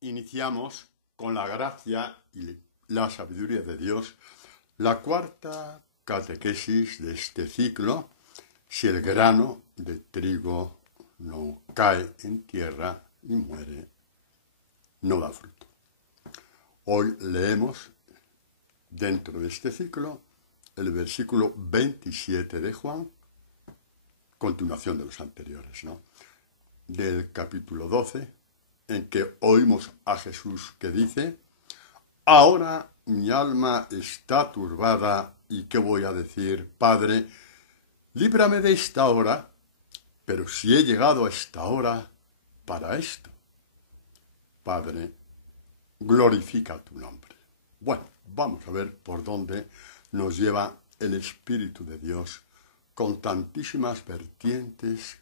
iniciamos con la gracia y la sabiduría de Dios la cuarta catequesis de este ciclo. Si el grano de trigo no cae en tierra y muere, no da fruto. Hoy leemos dentro de este ciclo el versículo 27 de Juan, continuación de los anteriores, ¿no? Del capítulo 12, en que oímos a Jesús que dice: ahora mi alma está turbada, ¿y qué voy a decir? Padre, líbrame de esta hora, pero si he llegado a esta hora para esto. Padre, glorifica tu nombre. Bueno, vamos a ver por dónde nos lleva el Espíritu de Dios con tantísimas vertientes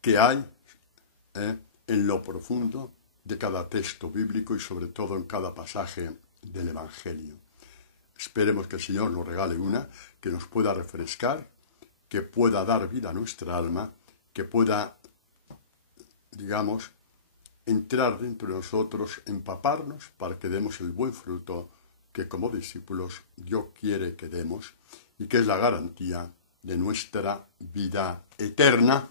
que hay en lo profundo de cada texto bíblico y sobre todo en cada pasaje del Evangelio. Esperemos que el Señor nos regale una que nos pueda refrescar, que pueda dar vida a nuestra alma, que pueda, digamos, entrar dentro de nosotros, empaparnos para que demos el buen fruto que como discípulos Dios quiere que demos y que es la garantía de nuestra vida eterna.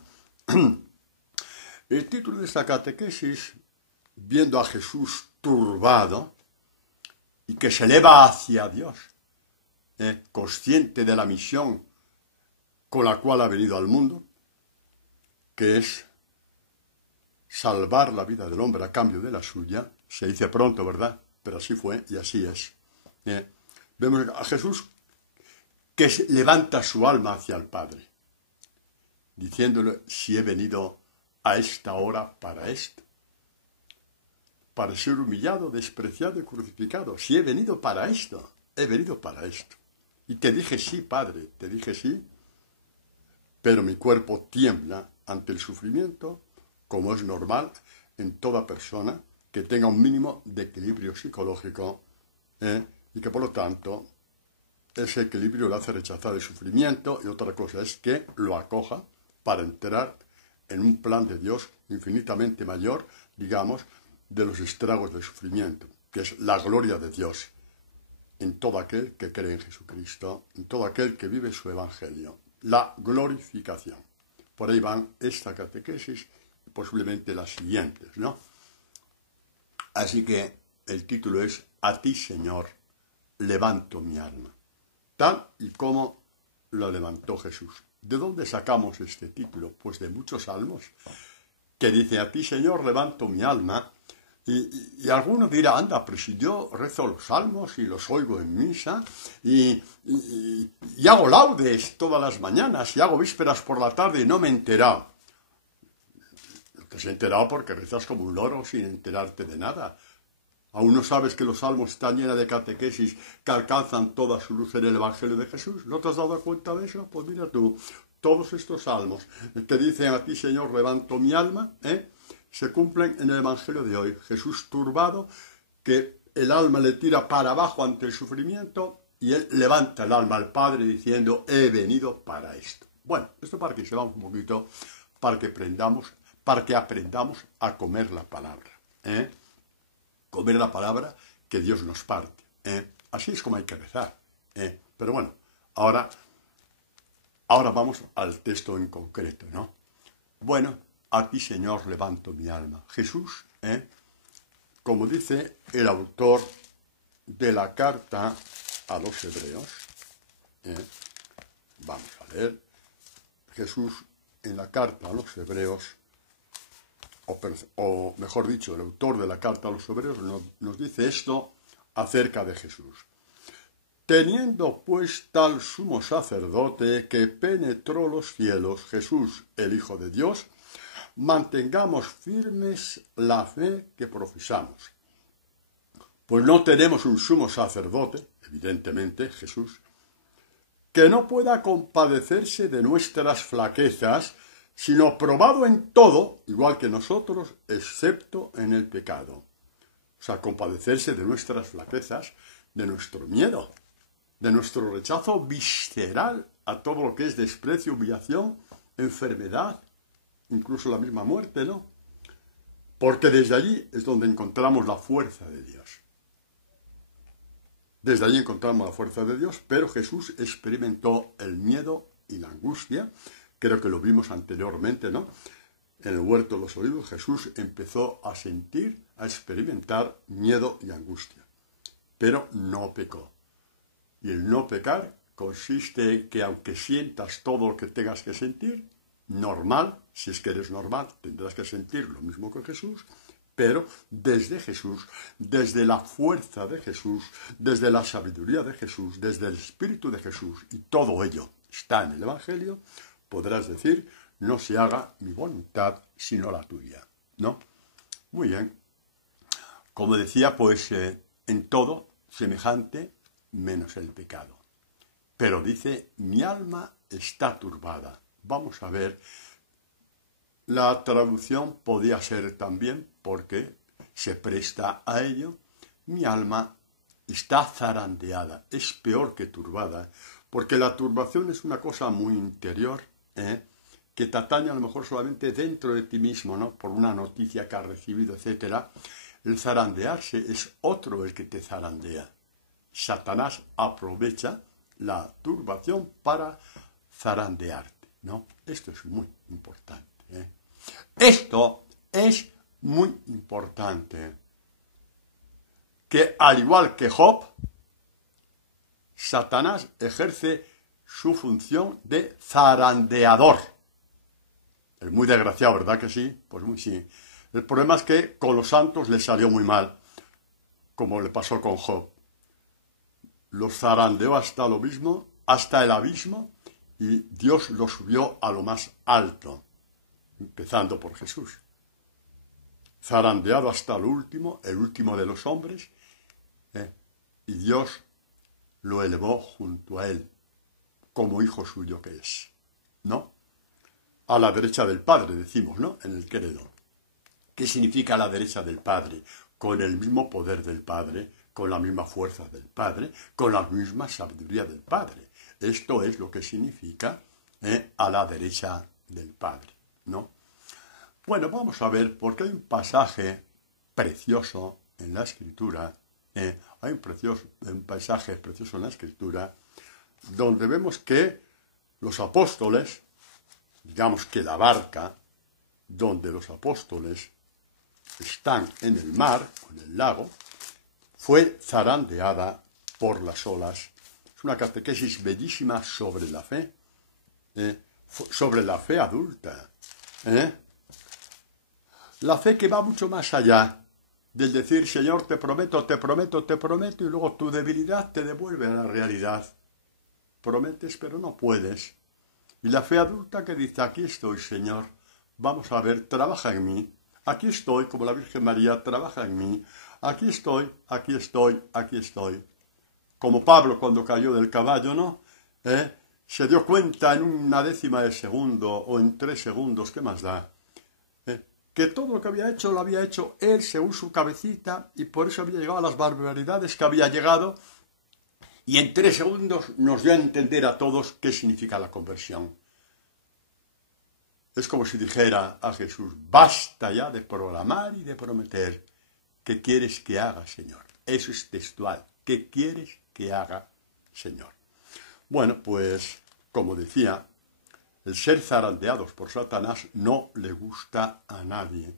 El título de esta catequesis, viendo a Jesús turbado y que se eleva hacia Dios, consciente de la misión con la cual ha venido al mundo, que es salvar la vida del hombre a cambio de la suya. Se dice pronto, ¿verdad? Pero así fue y así es. Vemos a Jesús que levanta su alma hacia el Padre, diciéndole: si he venido a esta hora para esto, para ser humillado, despreciado y crucificado. Si he venido para esto, he venido para esto. Y te dije sí, Padre, te dije sí, pero mi cuerpo tiembla ante el sufrimiento, como es normal en toda persona que tenga un mínimo de equilibrio psicológico, y que por lo tanto ese equilibrio le hace rechazar el sufrimiento, y otra cosa es que lo acoja para entrar en un plan de Dios infinitamente mayor, digamos, de los estragos del sufrimiento, que es la gloria de Dios en todo aquel que cree en Jesucristo, en todo aquel que vive su evangelio, la glorificación. Por ahí van esta catequesis y posiblemente las siguientes, ¿no? Así que el título es: a ti, Señor, levanto mi alma, tal y como lo levantó Jesús. ¿De dónde sacamos este título? Pues de muchos salmos que dice: a ti, Señor, levanto mi alma. Y alguno dirá: anda, pero si yo rezo los salmos y los oigo en misa y hago laudes todas las mañanas y hago vísperas por la tarde y no me he enterado. No te has enterado porque rezas como un loro sin enterarte de nada. ¿Aún no sabes que los salmos están llenos de catequesis que alcanzan toda su luz en el Evangelio de Jesús? ¿No te has dado cuenta de eso? Pues mira tú, todos estos salmos que dicen: a ti, Señor, levanto mi alma, se cumplen en el Evangelio de hoy. Jesús turbado, que el alma le tira para abajo ante el sufrimiento, y él levanta el alma al Padre diciendo: he venido para esto. Bueno, esto para que se va un poquito, para que aprendamos a comer la palabra. Comer la palabra que Dios nos parte. Así es como hay que rezar. Pero bueno, ahora vamos al texto en concreto, ¿no? Bueno, a ti, Señor, levanto mi alma. Jesús, como dice el autor de la carta a los Hebreos, vamos a leer. Jesús en la carta a los Hebreos, o mejor dicho, el autor de la carta a los Hebreos nos dice esto acerca de Jesús: teniendo pues tal sumo sacerdote que penetró los cielos, Jesús, el Hijo de Dios, mantengamos firmes la fe que profesamos. Pues no tenemos un sumo sacerdote, evidentemente Jesús, que no pueda compadecerse de nuestras flaquezas, sino probado en todo, igual que nosotros, excepto en el pecado. O sea, compadecerse de nuestras flaquezas, de nuestro miedo, de nuestro rechazo visceral a todo lo que es desprecio, humillación, enfermedad, incluso la misma muerte, ¿no? porque desde allí es donde encontramos la fuerza de Dios. Desde allí encontramos la fuerza de Dios, pero Jesús experimentó el miedo y la angustia. Creo que lo vimos anteriormente, ¿no? En el huerto de los olivos, Jesús empezó a sentir, a experimentar miedo y angustia, pero no pecó. Y el no pecar consiste en que aunque sientas todo lo que tengas que sentir, normal, si es que eres normal, tendrás que sentir lo mismo que Jesús, pero desde Jesús, desde la fuerza de Jesús, desde la sabiduría de Jesús, desde el Espíritu de Jesús, y todo ello está en el Evangelio, podrás decir, no se haga mi voluntad, sino la tuya, ¿no? Muy bien. Como decía, pues en todo semejante, menos el pecado. Pero dice, mi alma está turbada. Vamos a ver, la traducción podía ser también, porque se presta a ello, mi alma está zarandeada, es peor que turbada, porque la turbación es una cosa muy interior, que te atañe a lo mejor solamente dentro de ti mismo, ¿no? Por una noticia que has recibido, etc. El zarandearse es otro el que te zarandea. Satanás aprovecha la turbación para zarandearte, ¿no? Esto es muy importante. Esto es muy importante. Que al igual que Job, Satanás ejerce su función de zarandeador. Es muy desgraciado, ¿verdad que sí? Pues muy sí. El problema es que con los santos le salió muy mal, como le pasó con Job. Los zarandeó hasta lo mismo, hasta el abismo, y Dios los subió a lo más alto, empezando por Jesús. Zarandeado hasta lo último, el último de los hombres, y Dios lo elevó junto a él, como hijo suyo que es, ¿no? A la derecha del Padre, decimos, ¿no? En el credo. ¿Qué significa la derecha del Padre? Con el mismo poder del Padre, con la misma fuerza del Padre, con la misma sabiduría del Padre. Esto es lo que significa a la derecha del Padre, ¿no? Bueno, vamos a ver, porque hay un pasaje precioso en la Escritura, hay un pasaje precioso en la Escritura, donde vemos que los apóstoles, digamos que la barca donde los apóstoles están en el mar o en el lago, fue zarandeada por las olas. Es una catequesis bellísima sobre la fe, sobre la fe adulta. La fe que va mucho más allá del decir, Señor, te prometo, te prometo, te prometo, y luego tu debilidad te devuelve a la realidad. Prometes, pero no puedes. Y la fe adulta que dice, aquí estoy, Señor, vamos a ver, trabaja en mí. Aquí estoy, como la Virgen María, trabaja en mí. Aquí estoy, aquí estoy, aquí estoy. Como Pablo cuando cayó del caballo, ¿no? Se dio cuenta en una décima de segundo o en 3 segundos, ¿qué más da? Que todo lo que había hecho lo había hecho él según su cabecita y por eso había llegado a las barbaridades que había llegado. Y en 3 segundos nos dio a entender a todos qué significa la conversión. Es como si dijera a Jesús, basta ya de programar y de prometer. ¿Qué quieres que haga, Señor? Eso es textual. ¿Qué quieres que haga, Señor? Bueno, pues, como decía, el ser zarandeados por Satanás no le gusta a nadie,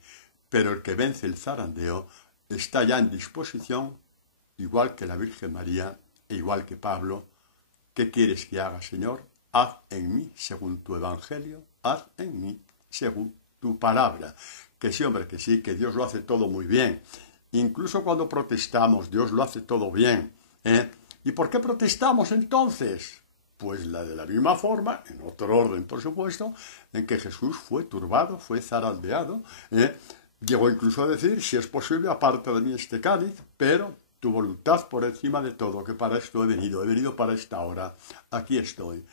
pero el que vence el zarandeo está ya en disposición, igual que la Virgen María e igual que Pablo. ¿Qué quieres que haga, Señor? Haz en mí según tu evangelio, haz en mí según tu palabra. Que sí, hombre, que sí, que Dios lo hace todo muy bien. Incluso cuando protestamos, Dios lo hace todo bien. ¿Y por qué protestamos entonces? Pues de la misma forma, en otro orden, por supuesto, en que Jesús fue turbado, fue zarandeado. Llegó incluso a decir, si es posible, aparta de mí este cáliz, pero tu voluntad por encima de todo, que para esto he venido para esta hora, aquí estoy.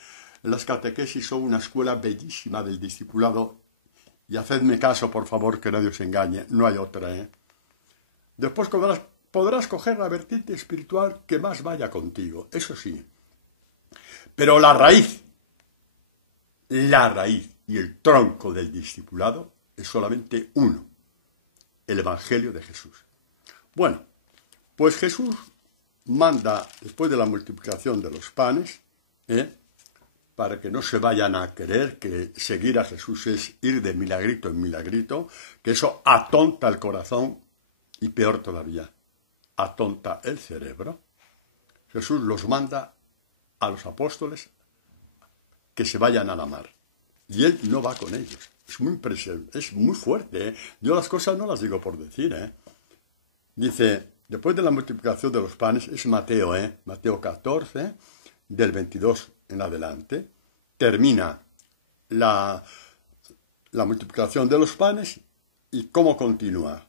Las catequesis son una escuela bellísima del discipulado, y hacedme caso, por favor, que nadie os engañe, no hay otra, Después podrás coger la vertiente espiritual que más vaya contigo, eso sí. Pero la raíz y el tronco del discipulado es solamente uno, el Evangelio de Jesús. Bueno, pues Jesús manda, después de la multiplicación de los panes, para que no se vayan a creer que seguir a Jesús es ir de milagrito en milagrito, que eso atonta el corazón y peor todavía, atonta el cerebro. Jesús los manda a los apóstoles que se vayan a la mar. Y él no va con ellos. Es muy impresionante, es muy fuerte, ¿eh? Yo las cosas no las digo por decir, ¿eh? Dice, después de la multiplicación de los panes, es Mateo, Mateo 14, del 22 en adelante, termina la multiplicación de los panes y cómo continúa.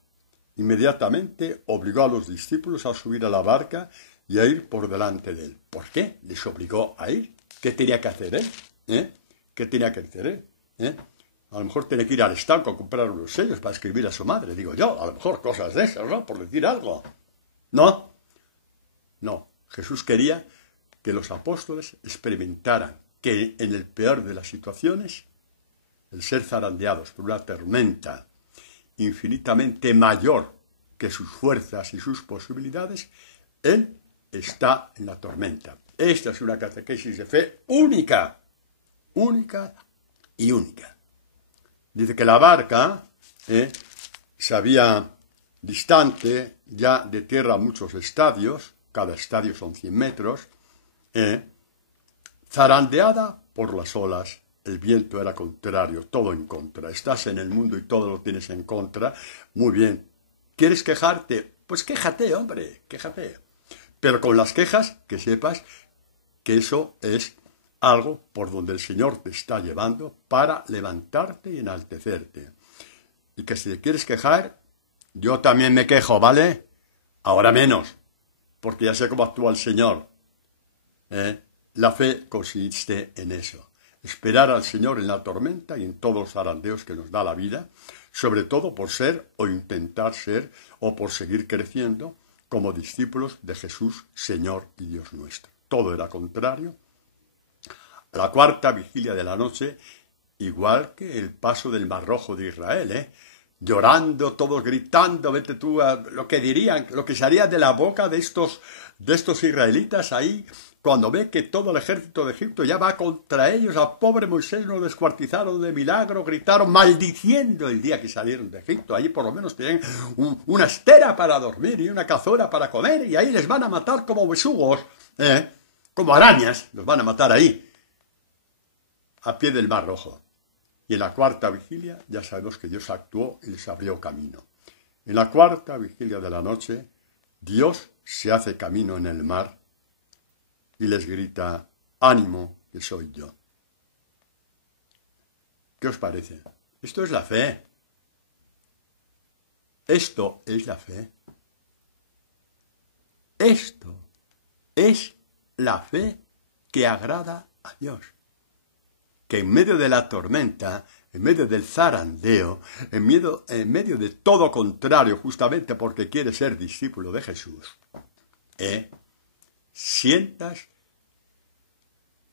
Inmediatamente obligó a los discípulos a subir a la barca y a ir por delante de él. ¿Por qué les obligó a ir? ¿Qué tenía que hacer él? ¿Qué tenía que hacer él? A lo mejor tiene que ir al estanco a comprar unos sellos para escribir a su madre, digo yo, a lo mejor cosas de esas, ¿no? Por decir algo. No, Jesús quería que los apóstoles experimentaran que en el peor de las situaciones, el ser zarandeados por una tormenta infinitamente mayor que sus fuerzas y sus posibilidades, Él está en la tormenta. Esta es una catequesis de fe única y única. Dice que la barca se había distante ya de tierra muchos estadios, cada estadio son 100 metros, zarandeada por las olas, el viento era contrario, todo en contra. Estás en el mundo y todo lo tienes en contra. Muy bien. ¿Quieres quejarte? Pues quéjate, hombre, quéjate. Pero con las quejas, que sepas que eso es algo por donde el Señor te está llevando para levantarte y enaltecerte. Y que si te quieres quejar, yo también me quejo, ¿vale? Ahora menos, porque ya sé cómo actúa el Señor. La fe consiste en eso. Esperar al Señor en la tormenta y en todos los zarandeos que nos da la vida, sobre todo por ser o intentar ser o por seguir creciendo como discípulos de Jesús, Señor y Dios nuestro. Todo era contrario. La cuarta vigilia de la noche, igual que el paso del Mar Rojo de Israel, llorando, todos gritando, vete tú a lo que dirían, lo que se haría de la boca de estos israelitas ahí, cuando ve que todo el ejército de Egipto ya va contra ellos. A pobre Moisés lo descuartizaron de milagro, gritaron maldiciendo el día que salieron de Egipto. Ahí por lo menos tenían una estera para dormir y una cazuela para comer, y ahí les van a matar como besugos, como arañas, los van a matar ahí, a pie del Mar Rojo. Y en la cuarta vigilia ya sabemos que Dios actuó y les abrió camino. En la cuarta vigilia de la noche, Dios se hace camino en el mar y les grita, ánimo, que soy yo. ¿Qué os parece? Esto es la fe. Esto es la fe. Esto es la fe que agrada a Dios. Que en medio de la tormenta, en medio del zarandeo, en medio de todo contrario, justamente porque quiere ser discípulo de Jesús, sientas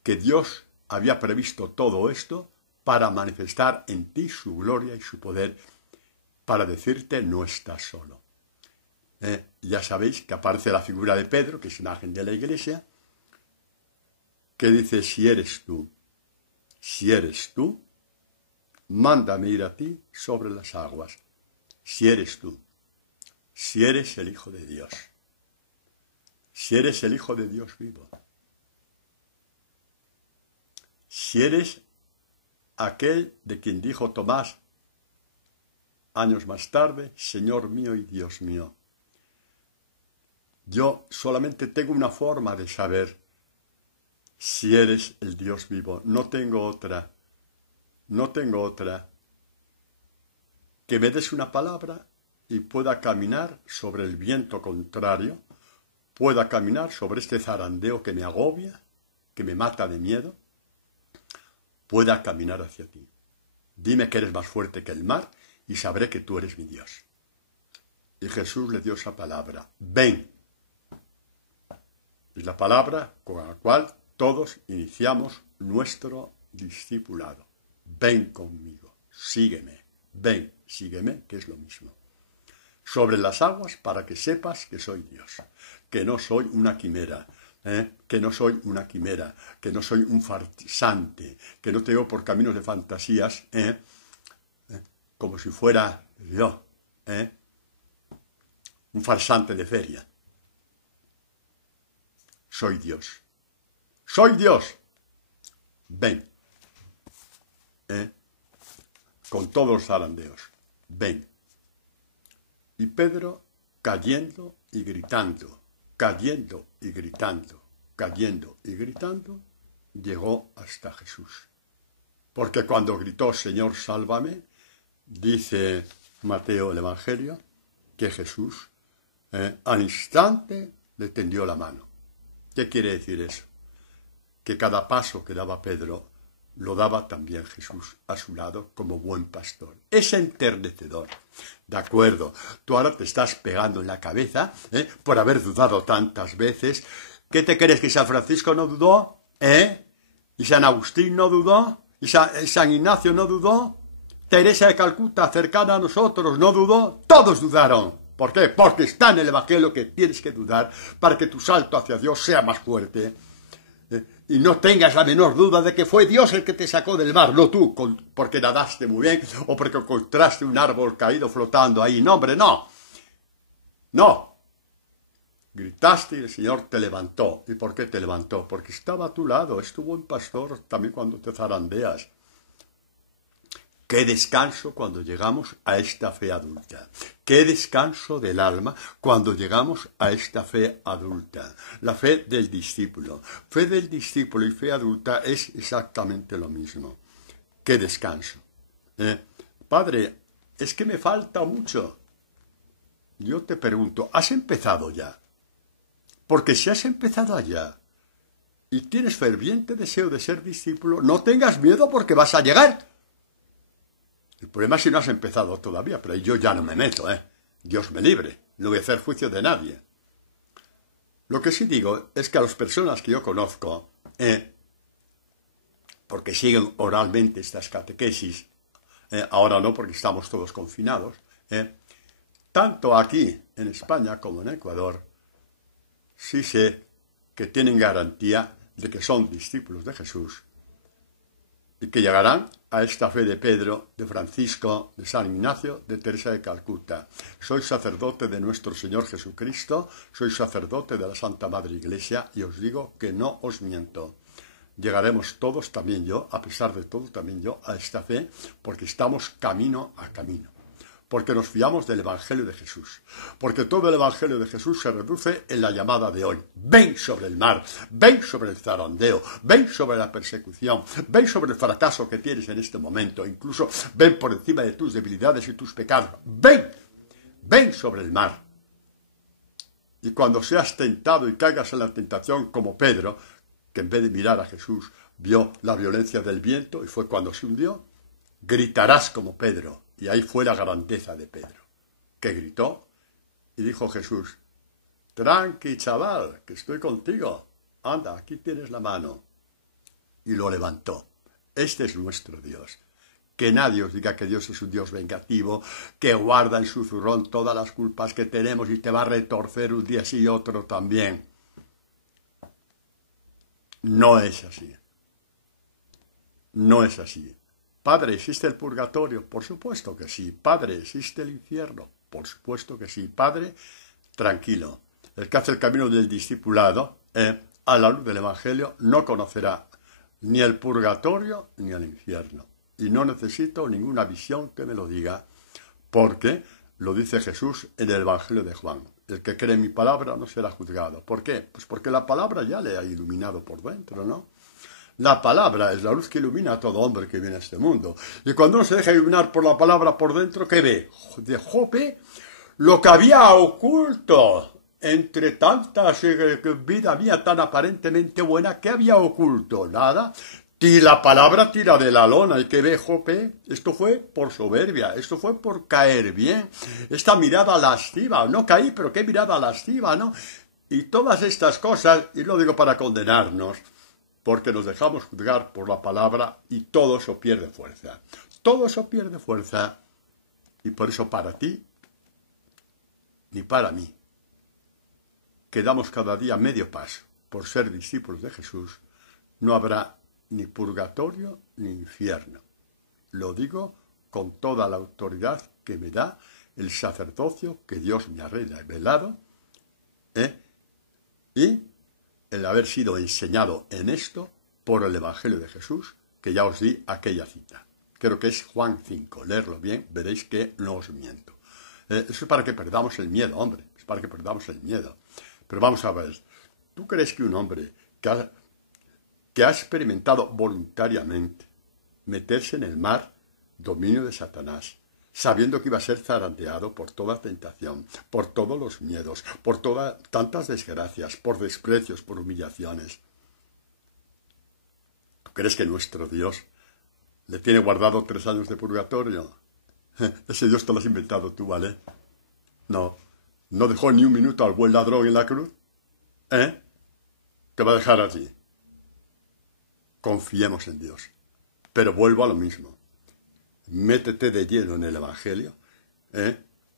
que Dios había previsto todo esto para manifestar en ti su gloria y su poder, para decirte no estás solo. Ya sabéis que aparece la figura de Pedro, que es imagen de la Iglesia, que dice, si eres tú, mándame ir a ti sobre las aguas. Si eres tú, si eres el Hijo de Dios, si eres el Hijo de Dios vivo, si eres aquel de quien dijo Tomás años más tarde, Señor mío y Dios mío. Yo solamente tengo una forma de saber si eres el Dios vivo. No tengo otra. Que me des una palabra y pueda caminar sobre el viento contrario, pueda caminar sobre este zarandeo que me agobia, que me mata de miedo, pueda caminar hacia ti. Dime que eres más fuerte que el mar y sabré que tú eres mi Dios. Y Jesús le dio esa palabra, ven. Es la palabra con la cual todos iniciamos nuestro discipulado. Ven conmigo, sígueme, ven, sígueme, que es lo mismo. sobre las aguas para que sepas que soy Dios, que no soy una quimera, que no soy una quimera, que no soy un farsante, que no te llevo por caminos de fantasías, como si fuera yo, un farsante de feria. Soy Dios. Soy Dios. Ven. Con todos los zarandeos. Ven. Y Pedro, cayendo y gritando, cayendo y gritando, cayendo y gritando, llegó hasta Jesús. Porque cuando gritó, Señor, sálvame, dice Mateo el Evangelio, que Jesús al instante le tendió la mano. ¿Qué quiere decir eso? Que cada paso que daba Pedro lo daba también Jesús a su lado como buen pastor. Es enternecedor. De acuerdo, tú ahora te estás pegando en la cabeza por haber dudado tantas veces. ¿Qué te crees, que San Francisco no dudó? ¿Y San Agustín no dudó? ¿Y San Ignacio no dudó? Teresa de Calcuta, cercana a nosotros, no dudó. Todos dudaron. ¿Por qué? Porque está en el Evangelio que tienes que dudar para que tu salto hacia Dios sea más fuerte. Y no tengas la menor duda de que fue Dios el que te sacó del mar, no tú, porque nadaste muy bien o porque encontraste un árbol caído flotando ahí. No, hombre, no. No. Gritaste y el Señor te levantó. ¿Y por qué te levantó? Porque estaba a tu lado, es tu buen pastor también cuando te zarandeas. Qué descanso cuando llegamos a esta fe adulta. Qué descanso del alma cuando llegamos a esta fe adulta. La fe del discípulo. Fe del discípulo y fe adulta es exactamente lo mismo. Qué descanso. Padre, es que me falta mucho. Yo te pregunto, ¿has empezado ya? Porque si has empezado allá y tienes ferviente deseo de ser discípulo, no tengas miedo porque vas a llegar. El problema es si no has empezado todavía, pero yo ya no me meto, Dios me libre, no voy a hacer juicio de nadie. Lo que sí digo es que a las personas que yo conozco, porque siguen oralmente estas catequesis, ahora no porque estamos todos confinados, tanto aquí en España como en Ecuador, sí sé que tienen garantía de que son discípulos de Jesús y que llegarán a esta fe de Pedro, de Francisco, de San Ignacio, de Teresa de Calcuta. Soy sacerdote de nuestro Señor Jesucristo, soy sacerdote de la Santa Madre Iglesia y os digo que no os miento. Llegaremos todos, también yo, a pesar de todo, también yo, a esta fe, porque estamos camino a camino. Porque nos fiamos del Evangelio de Jesús. Porque todo el Evangelio de Jesús se reduce en la llamada de hoy. Ven sobre el mar, ven sobre el zarandeo, ven sobre la persecución, ven sobre el fracaso que tienes en este momento, incluso ven por encima de tus debilidades y tus pecados. Ven sobre el mar. Y cuando seas tentado y caigas en la tentación como Pedro, que en vez de mirar a Jesús vio la violencia del viento y fue cuando se hundió, gritarás como Pedro. Y ahí fue la grandeza de Pedro, que gritó y dijo Jesús, tranqui chaval, que estoy contigo, anda, aquí tienes la mano. Y lo levantó. Este es nuestro Dios. Que nadie os diga que Dios es un Dios vengativo, que guarda en su zurrón todas las culpas que tenemos y te va a retorcer un día sí y otro también. No es así. No es así. Padre, ¿existe el purgatorio? Por supuesto que sí. Padre, ¿existe el infierno? Por supuesto que sí. Padre, tranquilo. El que hace el camino del discipulado, a la luz del Evangelio, no conocerá ni el purgatorio ni el infierno. Y no necesito ninguna visión que me lo diga, porque lo dice Jesús en el Evangelio de Juan. El que cree en mi palabra no será juzgado. ¿Por qué? Pues porque la palabra ya le ha iluminado por dentro, ¿no? La palabra es la luz que ilumina a todo hombre que viene a este mundo. Y cuando uno se deja iluminar por la palabra por dentro, ¿qué ve? De Jope, lo que había oculto entre tantas vida mía tan aparentemente buena, ¿qué había oculto? Nada. Y la palabra tira de la lona. ¿Y qué ve Jope? Esto fue por soberbia, esto fue por caer bien. Esta mirada lasciva, no caí, pero qué mirada lasciva, ¿no? Y todas estas cosas, y lo digo para condenarnos, porque nos dejamos juzgar por la palabra y todo eso pierde fuerza. Todo eso pierde fuerza. Y por eso para ti ni para mí, que damos cada día medio paso por ser discípulos de Jesús, no habrá ni purgatorio ni infierno. Lo digo con toda la autoridad que me da el sacerdocio que Dios me ha revelado, y el haber sido enseñado en esto por el Evangelio de Jesús, que ya os di aquella cita. Creo que es Juan 5. Leerlo bien, veréis que no os miento. Eso es para que perdamos el miedo, hombre. Es para que perdamos el miedo. Pero vamos a ver. ¿Tú crees que un hombre que ha experimentado voluntariamente meterse en el mar, dominio de Satanás, sabiendo que iba a ser zarandeado por toda tentación, por todos los miedos, por tantas desgracias, por desprecios, por humillaciones? ¿Tú crees que nuestro Dios le tiene guardado 3 años de purgatorio? Ese Dios te lo has inventado tú, ¿vale? No dejó ni un minuto al buen ladrón en la cruz. Te va a dejar allí. Confiemos en Dios. Pero vuelvo a lo mismo. Métete de lleno en el Evangelio,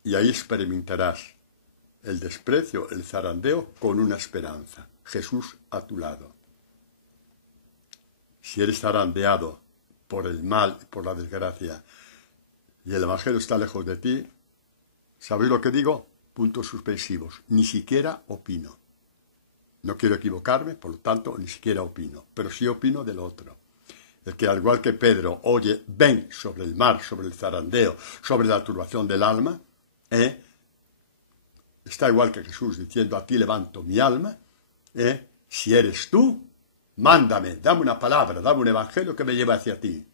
y ahí experimentarás el desprecio, el zarandeo, con una esperanza. Jesús a tu lado. Si eres zarandeado por el mal, por la desgracia, y el Evangelio está lejos de ti, ¿sabéis lo que digo? Puntos suspensivos. Ni siquiera opino. No quiero equivocarme, por lo tanto, ni siquiera opino. Pero sí opino del otro. El que, al igual que Pedro, oye, ven sobre el mar, sobre el zarandeo, sobre la turbación del alma, está igual que Jesús diciendo, a ti levanto mi alma, si eres tú, mándame, dame una palabra, dame un evangelio que me lleve hacia ti.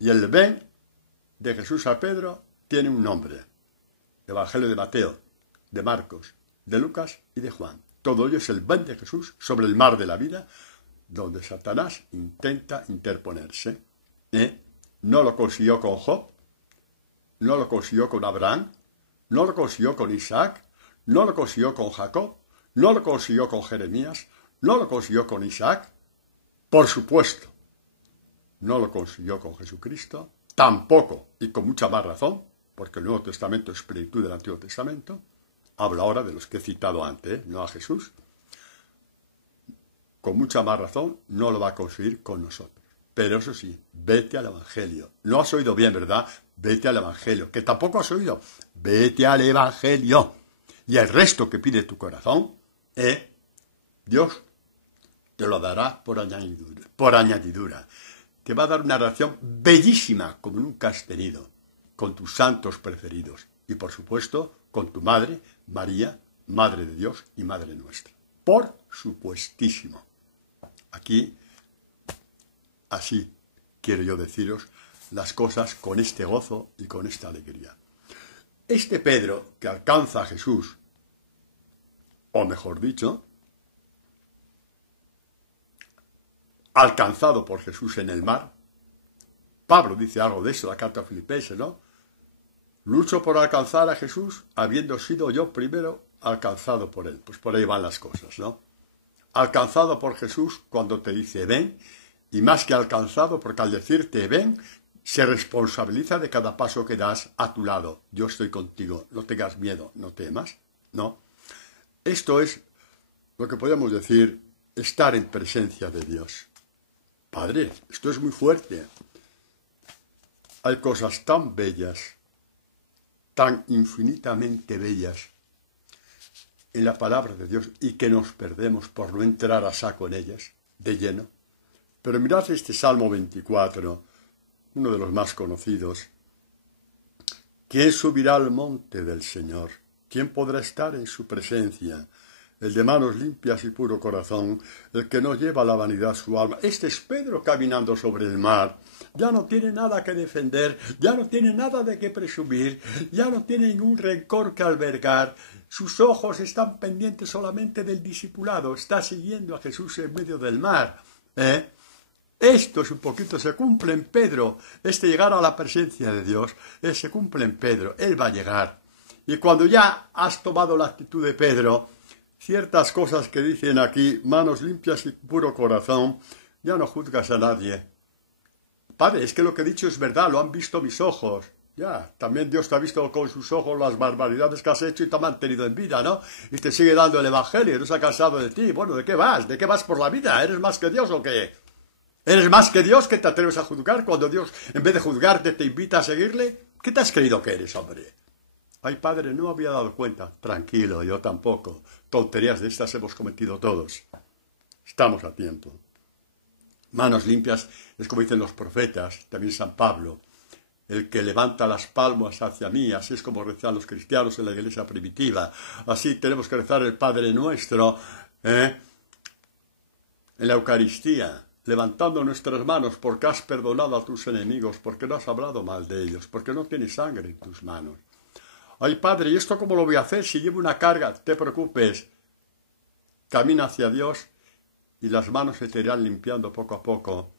Y el ven de Jesús a Pedro tiene un nombre. Evangelio de Mateo, de Marcos, de Lucas y de Juan. Todo ello es el ven de Jesús sobre el mar de la vida, donde Satanás intenta interponerse. No lo consiguió con Job, no lo consiguió con Abraham, no lo consiguió con Isaac, no lo consiguió con Jacob, no lo consiguió con Jeremías, no lo consiguió con Isaac, por supuesto, no lo consiguió con Jesucristo, tampoco, y con mucha más razón, porque el Nuevo Testamento es plenitud del Antiguo Testamento, hablo ahora de los que he citado antes, no a Jesús, con mucha más razón no lo va a conseguir con nosotros. Pero eso sí, vete al Evangelio. No has oído bien, ¿verdad? Vete al Evangelio. Que tampoco has oído. Vete al Evangelio. Y el resto que pide tu corazón, Dios te lo dará por añadidura. Te va a dar una relación bellísima como nunca has tenido con tus santos preferidos. Y por supuesto con tu madre, María, Madre de Dios y Madre nuestra. Por supuestísimo. Aquí, así quiero yo deciros las cosas con este gozo y con esta alegría. Este Pedro que alcanza a Jesús, o mejor dicho, alcanzado por Jesús en el mar, Pablo dice algo de eso en la carta a Filipenses, ¿no? Lucho por alcanzar a Jesús, habiendo sido yo primero alcanzado por él. Pues por ahí van las cosas, ¿no? Alcanzado por Jesús cuando te dice ven, y más que alcanzado, porque al decirte ven, se responsabiliza de cada paso que das a tu lado. Yo estoy contigo, no tengas miedo, no temas, ¿no? Esto es lo que podemos decir, estar en presencia de Dios. Padre, esto es muy fuerte. Hay cosas tan bellas, tan infinitamente bellas, en la palabra de Dios y que nos perdemos por no entrar a saco en ellas, de lleno. Pero mirad este Salmo 24, uno de los más conocidos. ¿Quién subirá al monte del Señor? ¿Quién podrá estar en su presencia? El de manos limpias y puro corazón, el que no lleva a la vanidad su alma. Este es Pedro caminando sobre el mar. Ya no tiene nada que defender, ya no tiene nada de qué presumir, ya no tiene ningún rencor que albergar. Sus ojos están pendientes solamente del discipulado, está siguiendo a Jesús en medio del mar. Esto es un poquito, se cumple en Pedro, llegar a la presencia de Dios, se cumple en Pedro, Él va a llegar. Y cuando ya has tomado la actitud de Pedro, ciertas cosas que dicen aquí, manos limpias y puro corazón, ya no juzgas a nadie. Padre, es que lo que he dicho es verdad, lo han visto mis ojos. Ya, también Dios te ha visto con sus ojos las barbaridades que has hecho y te ha mantenido en vida, ¿no? Y te sigue dando el evangelio y no se ha cansado de ti. Bueno, ¿de qué vas? ¿De qué vas por la vida? ¿Eres más que Dios o qué? ¿Eres más que Dios que te atreves a juzgar cuando Dios, en vez de juzgarte, te invita a seguirle? ¿Qué te has creído que eres, hombre? Ay, padre, no me había dado cuenta. Tranquilo, yo tampoco. Tonterías de estas hemos cometido todos. Estamos a tiempo. Manos limpias es como dicen los profetas, también San Pablo. El que levanta las palmas hacia mí, así es como rezan los cristianos en la iglesia primitiva. Así tenemos que rezar el Padre Nuestro en la Eucaristía, levantando nuestras manos porque has perdonado a tus enemigos, porque no has hablado mal de ellos, porque no tienes sangre en tus manos. Ay, Padre, ¿y esto cómo lo voy a hacer si llevo una carga? No te preocupes. Camina hacia Dios y las manos se te irán limpiando poco a poco.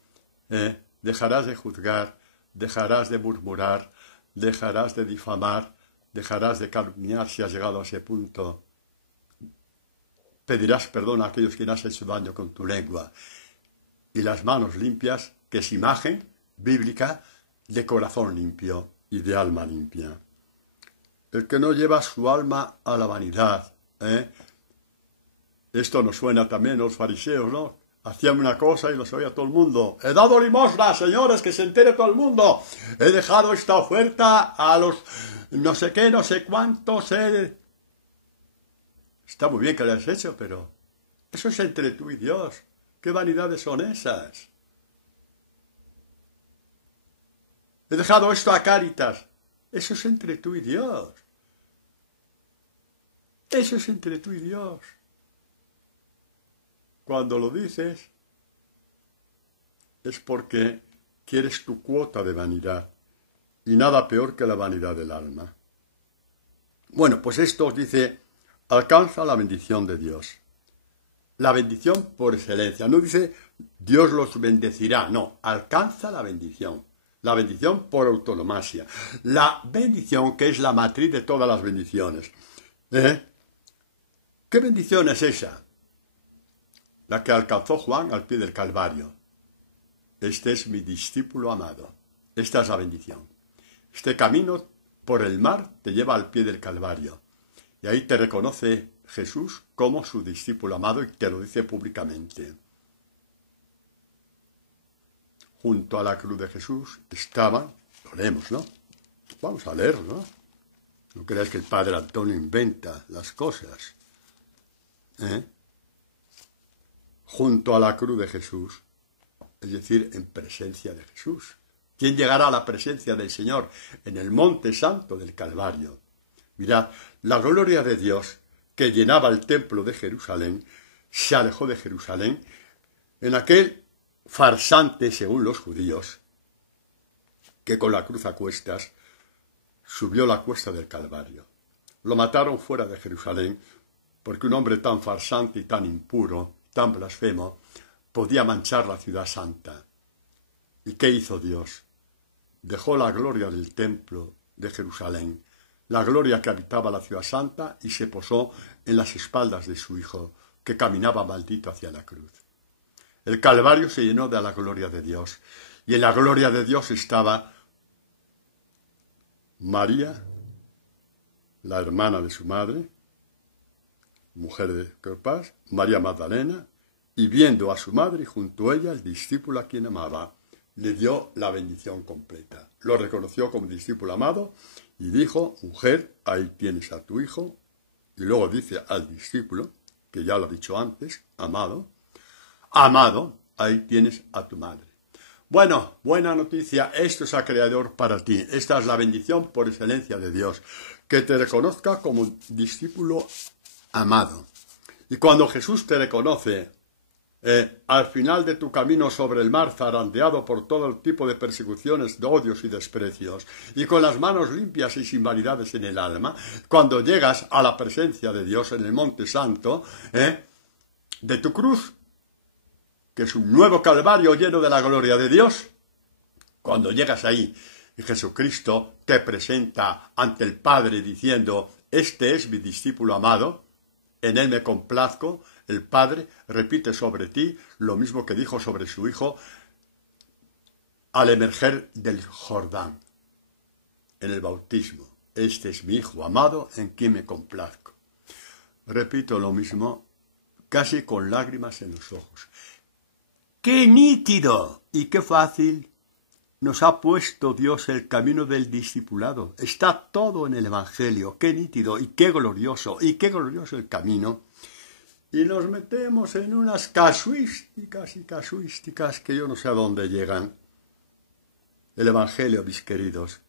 Dejarás de juzgar, dejarás de murmurar, dejarás de difamar, dejarás de calumniar si has llegado a ese punto. Pedirás perdón a aquellos que has hecho daño con tu lengua. Y las manos limpias, que es imagen bíblica de corazón limpio y de alma limpia. El que no lleva su alma a la vanidad. Esto nos suena también a los fariseos, ¿no? Hacían una cosa y lo sabía todo el mundo. He dado limosna, señores, que se entere todo el mundo. He dejado esta oferta a los no sé qué, no sé cuántos. Está muy bien que lo hayas hecho, pero eso es entre tú y Dios. ¿Qué vanidades son esas? He dejado esto a Cáritas. Eso es entre tú y Dios. Eso es entre tú y Dios. Cuando lo dices, es porque quieres tu cuota de vanidad, y nada peor que la vanidad del alma. Bueno, pues esto os dice, alcanza la bendición de Dios. La bendición por excelencia. No dice, Dios los bendecirá, no, alcanza la bendición. La bendición por autonomasia. La bendición que es la matriz de todas las bendiciones. ¿Qué bendición es esa? La que alcanzó Juan al pie del Calvario. Este es mi discípulo amado. Esta es la bendición. Este camino por el mar te lleva al pie del Calvario. Y ahí te reconoce Jesús como su discípulo amado y te lo dice públicamente. Junto a la cruz de Jesús estaban, lo leemos, ¿no? Vamos a leerlo, ¿no? No creáis que el padre Antonio inventa las cosas. Junto a la cruz de Jesús, es decir, en presencia de Jesús. ¿Quién llegará a la presencia del Señor? En el monte santo del Calvario. Mirad, la gloria de Dios que llenaba el templo de Jerusalén, se alejó de Jerusalén en aquel farsante, según los judíos, que con la cruz a cuestas subió la cuesta del Calvario. Lo mataron fuera de Jerusalén porque un hombre tan farsante y tan impuro, tan blasfemo, podía manchar la ciudad santa. ¿Y qué hizo Dios? Dejó la gloria del templo de Jerusalén, la gloria que habitaba la ciudad santa, y se posó en las espaldas de su Hijo, que caminaba maldito hacia la cruz. El Calvario se llenó de la gloria de Dios, y en la gloria de Dios estaba María, la hermana de su madre, mujer de Cleofás, María Magdalena, y viendo a su madre y junto a ella el discípulo a quien amaba, le dio la bendición completa. Lo reconoció como discípulo amado y dijo, mujer, ahí tienes a tu hijo. Y luego dice al discípulo, que ya lo ha dicho antes, amado, amado, ahí tienes a tu madre. Bueno, buena noticia, esto es acreedor para ti. Esta es la bendición por excelencia de Dios, que te reconozca como discípulo amado. Y cuando Jesús te reconoce, al final de tu camino sobre el mar, zarandeado por todo el tipo de persecuciones, de odios y desprecios, y con las manos limpias y sin vanidades en el alma, cuando llegas a la presencia de Dios en el Monte Santo, de tu cruz, que es un nuevo Calvario lleno de la gloria de Dios, cuando llegas ahí y Jesucristo te presenta ante el Padre diciendo, este es mi discípulo amado, en él me complazco, el Padre repite sobre ti lo mismo que dijo sobre su Hijo al emerger del Jordán. en el bautismo. Este es mi Hijo amado en quien me complazco. Repito lo mismo, casi con lágrimas en los ojos. ¡Qué nítido y qué fácil nos ha puesto Dios el camino del discipulado! Está todo en el Evangelio. ¡Qué nítido y qué glorioso el camino! Y nos metemos en unas casuísticas que yo no sé a dónde llegan. El Evangelio, mis queridos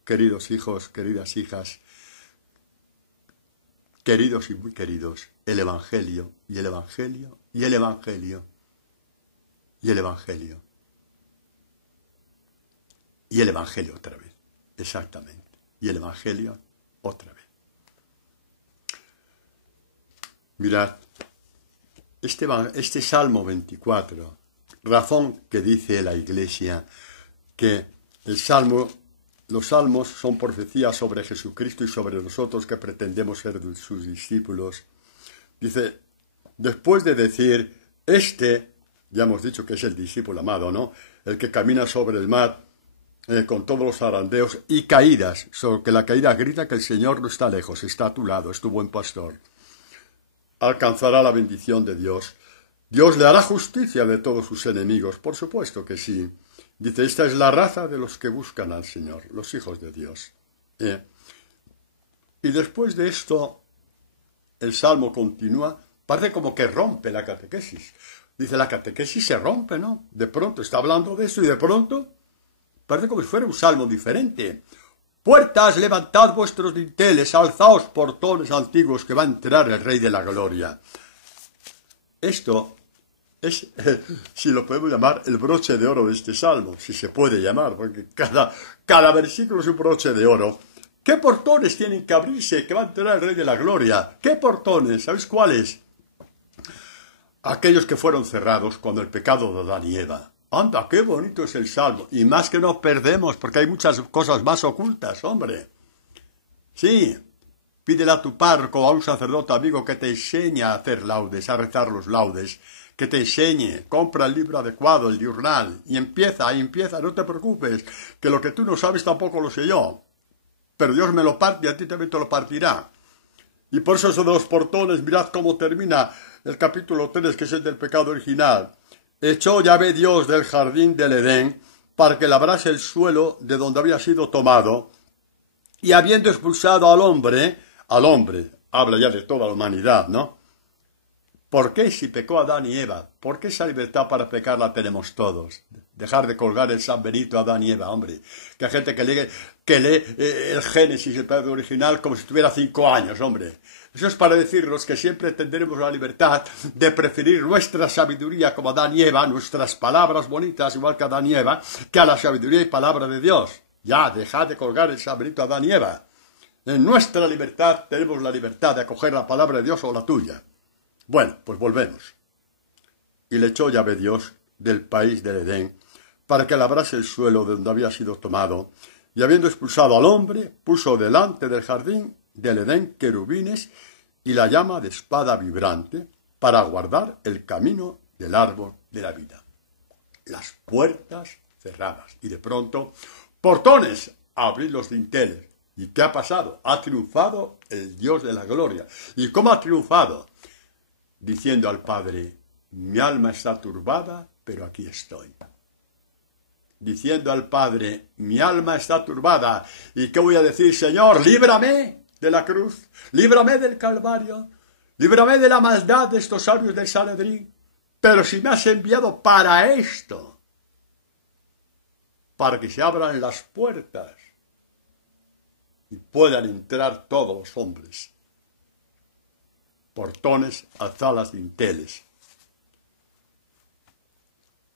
hijos, queridas hijas, queridos y muy queridos, el Evangelio, y el Evangelio, y el Evangelio, y el Evangelio, y el Evangelio otra vez, exactamente, y el Evangelio otra vez. Mirad, este Salmo 24, razón que dice la Iglesia que los salmos son profecías sobre Jesucristo y sobre nosotros que pretendemos ser sus discípulos. Dice, después de decir, ya hemos dicho que es el discípulo amado, ¿no? El que camina sobre el mar con todos los zarandeos y caídas, solo que la caída grita que el Señor no está lejos, está a tu lado, es tu buen pastor. Alcanzará la bendición de Dios. Dios le hará justicia de todos sus enemigos, por supuesto que sí. Dice, esta es la raza de los que buscan al Señor, los hijos de Dios. Y después de esto, el Salmo continúa, parece como que rompe la catequesis. Dice, la catequesis se rompe, ¿no? De pronto está hablando de eso y de pronto parece como si fuera un salmo diferente. Puertas, levantad vuestros dinteles, alzaos portones antiguos, que va a entrar el Rey de la Gloria. Esto es, si lo podemos llamar, el broche de oro de este salmo, si se puede llamar, porque cada versículo es un broche de oro. ¿Qué portones tienen que abrirse, que va a entrar el Rey de la Gloria? ¿Qué portones? ¿Sabéis cuáles? Aquellos que fueron cerrados cuando el pecado de Adán y Eva. ¡Anda, qué bonito es el Salmo! Y más que nos perdemos, porque hay muchas cosas más ocultas, hombre. Sí, pídele a tu párroco o a un sacerdote amigo que te enseñe a hacer laudes, a rezar los laudes, que te enseñe, compra el libro adecuado, el diurnal, y empieza, no te preocupes, que lo que tú no sabes tampoco lo sé yo. Pero Dios me lo parte y a ti también te lo partirá. Y por eso de los portones, mirad cómo termina el capítulo 3, que es el del pecado original. Echó Yahvé Dios del jardín del Edén para que labrase el suelo de donde había sido tomado, y habiendo expulsado al hombre, habla ya de toda la humanidad, ¿no? ¿Por qué si pecó Adán y Eva? ¿Por qué esa libertad para pecar la tenemos todos? Dejar de colgar el San Benito a Adán y Eva, hombre. Que hay gente que lee el Génesis, el pecado original, como si tuviera 5 años, hombre. Eso es para decirnos que siempre tendremos la libertad de preferir nuestra sabiduría como Adán y Eva, nuestras palabras bonitas, igual que Adán y Eva, que a la sabiduría y palabra de Dios. Ya, dejad de colgar el San Benito a Adán y Eva. En nuestra libertad tenemos la libertad de acoger la palabra de Dios o la tuya. Bueno, pues volvemos. Y le echó Yahvé Dios del país del Edén para que labrase el suelo de donde había sido tomado, y habiendo expulsado al hombre, puso delante del jardín del Edén querubines y la llama de espada vibrante para guardar el camino del árbol de la vida. Las puertas cerradas. Y de pronto, portones, abrid los dinteles. ¿Y qué ha pasado? Ha triunfado el Dios de la gloria. ¿Y cómo ha triunfado? Diciendo al Padre, mi alma está turbada, pero aquí estoy. Diciendo al Padre, mi alma está turbada. ¿Y qué voy a decir, Señor? Líbrame de la cruz, líbrame del Calvario, líbrame de la maldad de estos sabios del Sanedrín. Pero si me has enviado para esto, para que se abran las puertas y puedan entrar todos los hombres. Portones, alzadas, dinteles.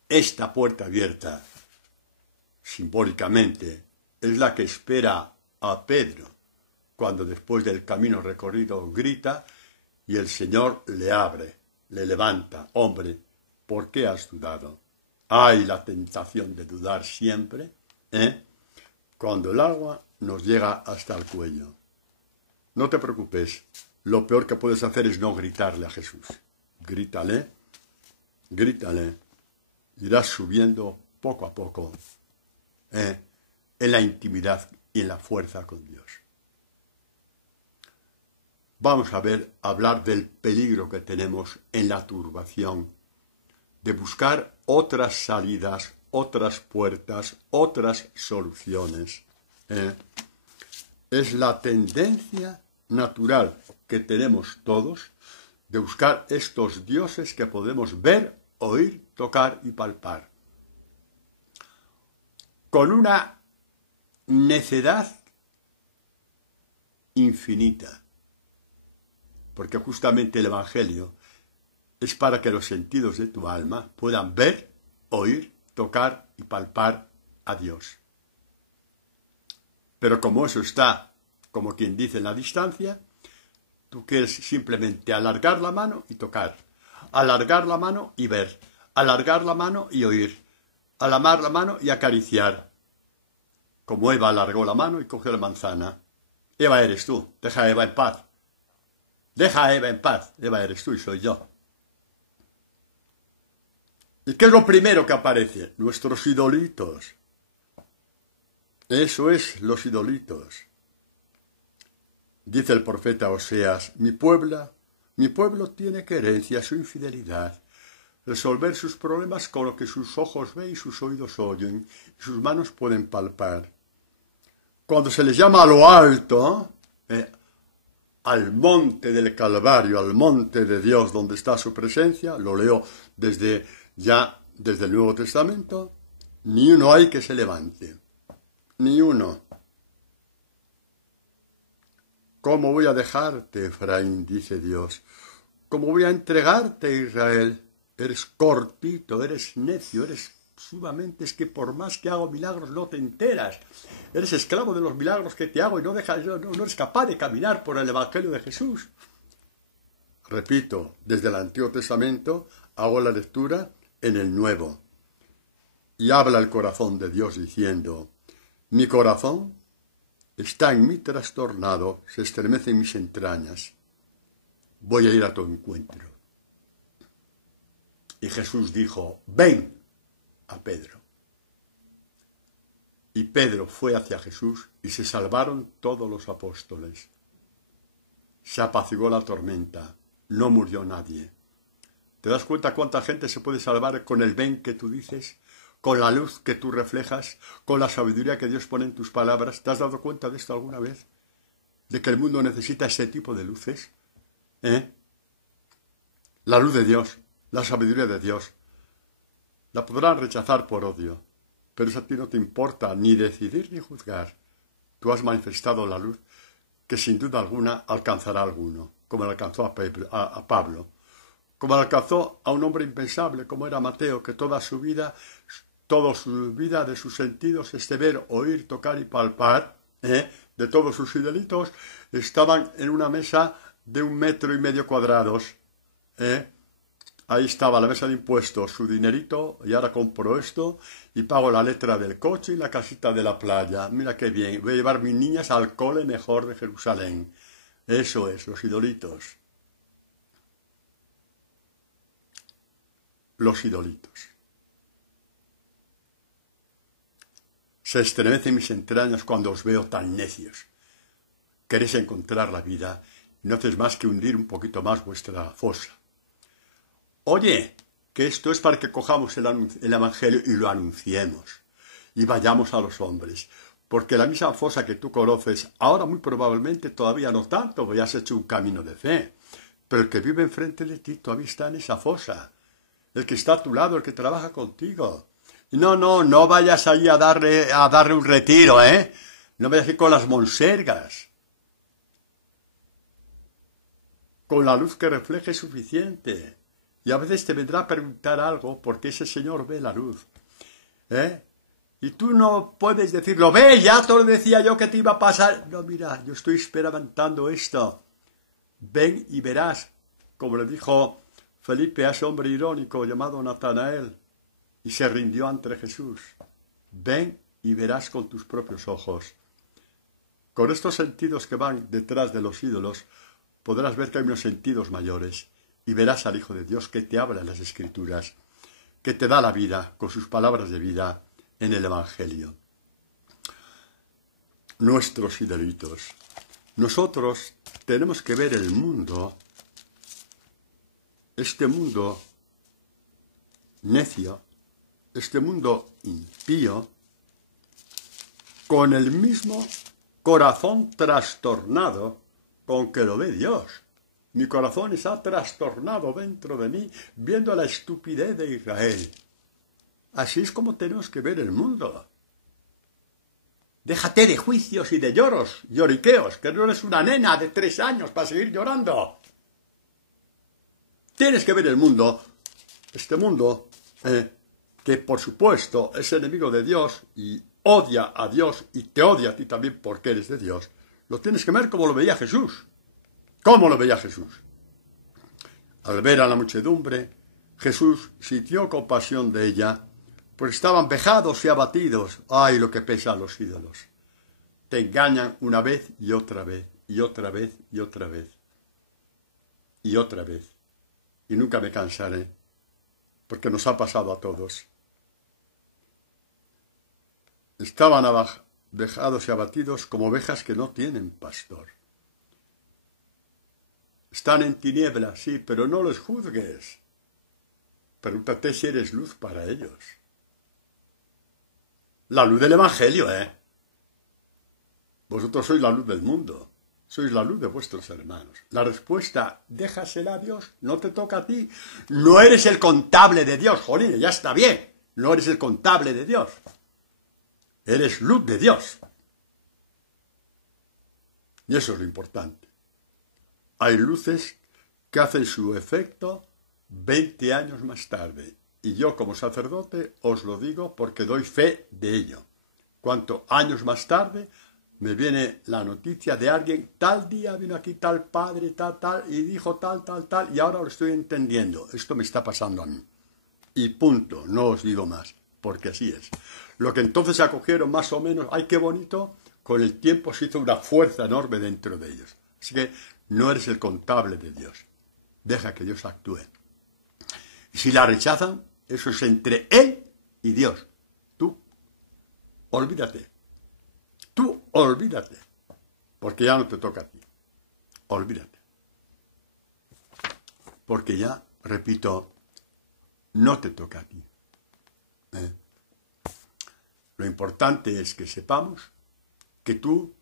Esta puerta abierta, simbólicamente, es la que espera a Pedro, cuando después del camino recorrido grita y el Señor le abre, le levanta. Hombre, ¿por qué has dudado? Hay la tentación de dudar siempre, cuando el agua nos llega hasta el cuello. No te preocupes, lo peor que puedes hacer es no gritarle a Jesús. Grítale, grítale. Irás subiendo poco a poco en la intimidad y en la fuerza con Dios. Vamos a hablar del peligro que tenemos en la turbación, de buscar otras salidas, otras puertas, otras soluciones. Es la tendencia natural que tenemos todos de buscar estos dioses que podemos ver, oír, tocar y palpar. Con una necedad infinita. Porque justamente el Evangelio es para que los sentidos de tu alma puedan ver, oír, tocar y palpar a Dios. Pero como eso está, como quien dice, en la distancia, tú quieres simplemente alargar la mano y tocar, alargar la mano y ver, alargar la mano y oír, alargar la mano y acariciar. Como Eva alargó la mano y cogió la manzana. Eva eres tú, deja a Eva en paz. Deja a Eva en paz. Eva eres tú y soy yo. ¿Y qué es lo primero que aparece? Nuestros idolitos. Eso es, los idolitos. Dice el profeta Oseas, mi pueblo tiene querencia, su infidelidad, resolver sus problemas con lo que sus ojos ven y sus oídos oyen, y sus manos pueden palpar. Cuando se les llama a lo alto, al monte del Calvario, al monte de Dios donde está su presencia, lo leo desde el Nuevo Testamento, ni uno hay que se levante, ni uno. ¿Cómo voy a dejarte, Efraín? Dice Dios. ¿Cómo voy a entregarte, Israel? Eres cortito, eres necio, eres sumamente, es que por más que hago milagros no te enteras. Eres esclavo de los milagros que te hago y no eres capaz de caminar por el Evangelio de Jesús. Repito, desde el Antiguo Testamento hago la lectura en el Nuevo. Y habla el corazón de Dios diciendo, mi corazón está en mí trastornado, se estremece en mis entrañas. Voy a ir a tu encuentro. Y Jesús dijo, ven a Pedro. Y Pedro fue hacia Jesús y se salvaron todos los apóstoles. Se apaciguó la tormenta, no murió nadie. ¿Te das cuenta cuánta gente se puede salvar con el ven que tú dices? Con la luz que tú reflejas, con la sabiduría que Dios pone en tus palabras. ¿Te has dado cuenta de esto alguna vez? ¿De que el mundo necesita ese tipo de luces? La luz de Dios, la sabiduría de Dios. La podrán rechazar por odio, pero eso a ti no te importa ni decidir ni juzgar. Tú has manifestado la luz que sin duda alguna alcanzará a alguno, como le alcanzó a Pablo, como le alcanzó a un hombre impensable como era Mateo, que toda su vida de sus sentidos, ver, oír, tocar y palpar, de todos sus idolitos, estaban en una mesa de 1,5 metros cuadrados. Ahí estaba la mesa de impuestos, su dinerito, y ahora compro esto y pago la letra del coche y la casita de la playa. Mira qué bien, voy a llevar mis niñas al cole mejor de Jerusalén. Eso es, los idolitos. Los idolitos. Se estremecen mis entrañas cuando os veo tan necios. Queréis encontrar la vida y no hacéis más que hundir un poquito más vuestra fosa. Oye, que esto es para que cojamos el Evangelio y lo anunciemos y vayamos a los hombres, porque la misma fosa que tú conoces, ahora muy probablemente todavía no tanto, porque has hecho un camino de fe, pero el que vive enfrente de ti todavía está en esa fosa, el que está a tu lado, el que trabaja contigo. Y no vayas ahí a darle un retiro, no vayas a ir con las monsergas. Con la luz que refleje es suficiente. Y a veces te vendrá a preguntar algo porque ese Señor ve la luz. Y tú no puedes decirlo, ve, ya te lo decía yo que te iba a pasar. No, mira, yo estoy experimentando esto. Ven y verás, como le dijo Felipe a ese hombre irónico llamado Natanael, y se rindió ante Jesús. Ven y verás con tus propios ojos. Con estos sentidos que van detrás de los ídolos, podrás ver que hay unos sentidos mayores. Y verás al Hijo de Dios que te habla en las Escrituras, que te da la vida con sus palabras de vida en el Evangelio. nuestros idolitos. Nosotros tenemos que ver el mundo, este mundo necio, este mundo impío, con el mismo corazón trastornado con que lo ve Dios. Mi corazón está trastornado dentro de mí viendo la estupidez de Israel. Así es como tenemos que ver el mundo. Déjate de juicios y de lloriqueos, que no eres una nena de 3 años para seguir llorando. Tienes que ver el mundo, este mundo, que por supuesto es enemigo de Dios y odia a Dios y te odia a ti también porque eres de Dios. Lo tienes que ver como lo veía Jesús. ¿Cómo lo veía Jesús? Al ver a la muchedumbre, Jesús sintió compasión de ella, pues estaban vejados y abatidos. ¡Ay, lo que pesa a los ídolos! Te engañan una vez y otra vez, y otra vez, y otra vez, y otra vez. Y nunca me cansaré, porque nos ha pasado a todos. Estaban vejados y abatidos como ovejas que no tienen pastor. Están en tinieblas, sí, pero no los juzgues. Pregúntate si eres luz para ellos. La luz del Evangelio, Vosotros sois la luz del mundo. Sois la luz de vuestros hermanos. La respuesta, déjasela a Dios, no te toca a ti. No eres el contable de Dios, jolín, ya está bien. No eres el contable de Dios. Eres luz de Dios. Y eso es lo importante. Hay luces que hacen su efecto 20 años más tarde. Y yo como sacerdote os lo digo porque doy fe de ello. Cuanto años más tarde me viene la noticia de alguien, tal día vino aquí tal padre, tal, y dijo tal, y ahora lo estoy entendiendo. Esto me está pasando a mí. Y punto, no os digo más, porque así es. Lo que entonces acogieron más o menos, ¡ay, qué bonito! Con el tiempo se hizo una fuerza enorme dentro de ellos. Así que no eres el contable de Dios. Deja que Dios actúe. Y si la rechazan, eso es entre Él y Dios. Tú, olvídate. Tú, olvídate. Porque ya no te toca a ti. Olvídate. Porque ya, repito, no te toca a ti. Lo importante es que sepamos que tú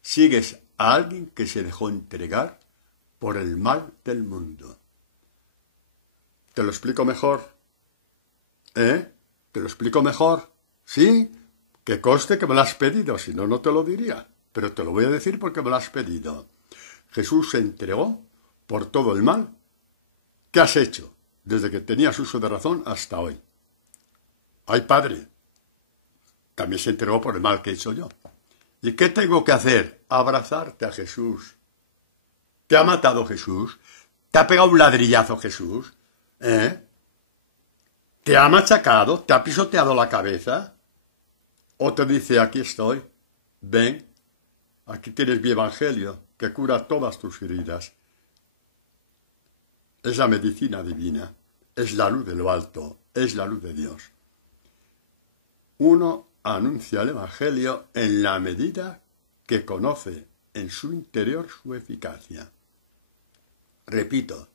sigues a alguien que se dejó entregar por el mal del mundo. ¿Te lo explico mejor? ¿Te lo explico mejor? ¿Sí? Que conste que me lo has pedido, si no, no te lo diría. Pero te lo voy a decir porque me lo has pedido. Jesús se entregó por todo el mal que has hecho, desde que tenías uso de razón hasta hoy. Ay, Padre, también se entregó por el mal que he hecho yo. ¿Y qué tengo que hacer? Abrazarte a Jesús. ¿Te ha matado Jesús? ¿Te ha pegado un ladrillazo Jesús? ¿Te ha machacado? ¿Te ha pisoteado la cabeza? ¿O te dice, aquí estoy, ven, aquí tienes mi evangelio, que cura todas tus heridas? Es la medicina divina, es la luz de lo alto, es la luz de Dios. Uno anuncia el evangelio en la medida que conoce en su interior su eficacia. Repito,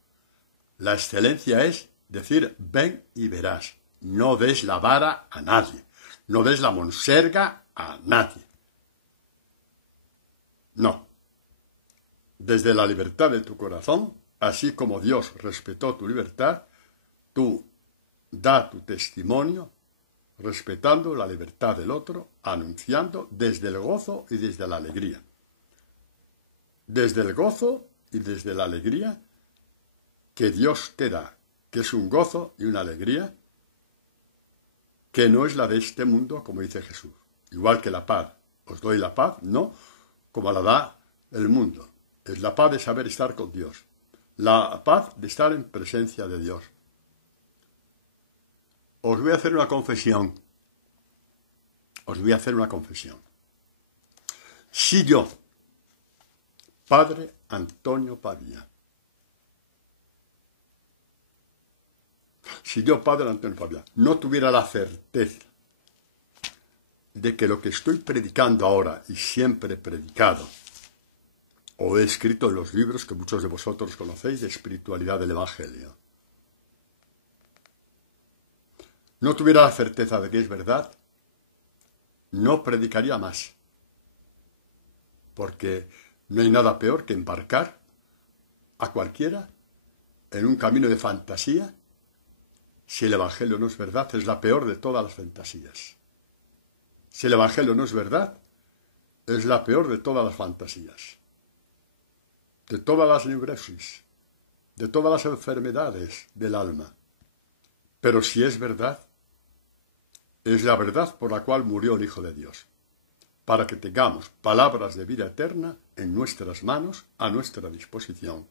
la excelencia es decir, ven y verás. No des la vara a nadie. No des la monserga a nadie. No. Desde la libertad de tu corazón, así como Dios respetó tu libertad, tú da tu testimonio respetando la libertad del otro, anunciando desde el gozo y desde la alegría. Desde el gozo y desde la alegría que Dios te da, que es un gozo y una alegría que no es la de este mundo, como dice Jesús. Igual que la paz. Os doy la paz, no como la da el mundo. Es la paz de saber estar con Dios. La paz de estar en presencia de Dios. Os voy a hacer una confesión. Si yo, Padre Antonio Padilla, no tuviera la certeza de que lo que estoy predicando ahora y siempre he predicado, o he escrito en los libros que muchos de vosotros conocéis de espiritualidad del Evangelio, no tuviera la certeza de que es verdad, no predicaría más. Porque no hay nada peor que embarcar a cualquiera en un camino de fantasía. Si el Evangelio no es verdad, es la peor de todas las fantasías. Si el Evangelio no es verdad, es la peor de todas las fantasías. De todas las neurosis, de todas las enfermedades del alma. Pero si es verdad, es la verdad por la cual murió el Hijo de Dios, para que tengamos palabras de vida eterna en nuestras manos, a nuestra disposición,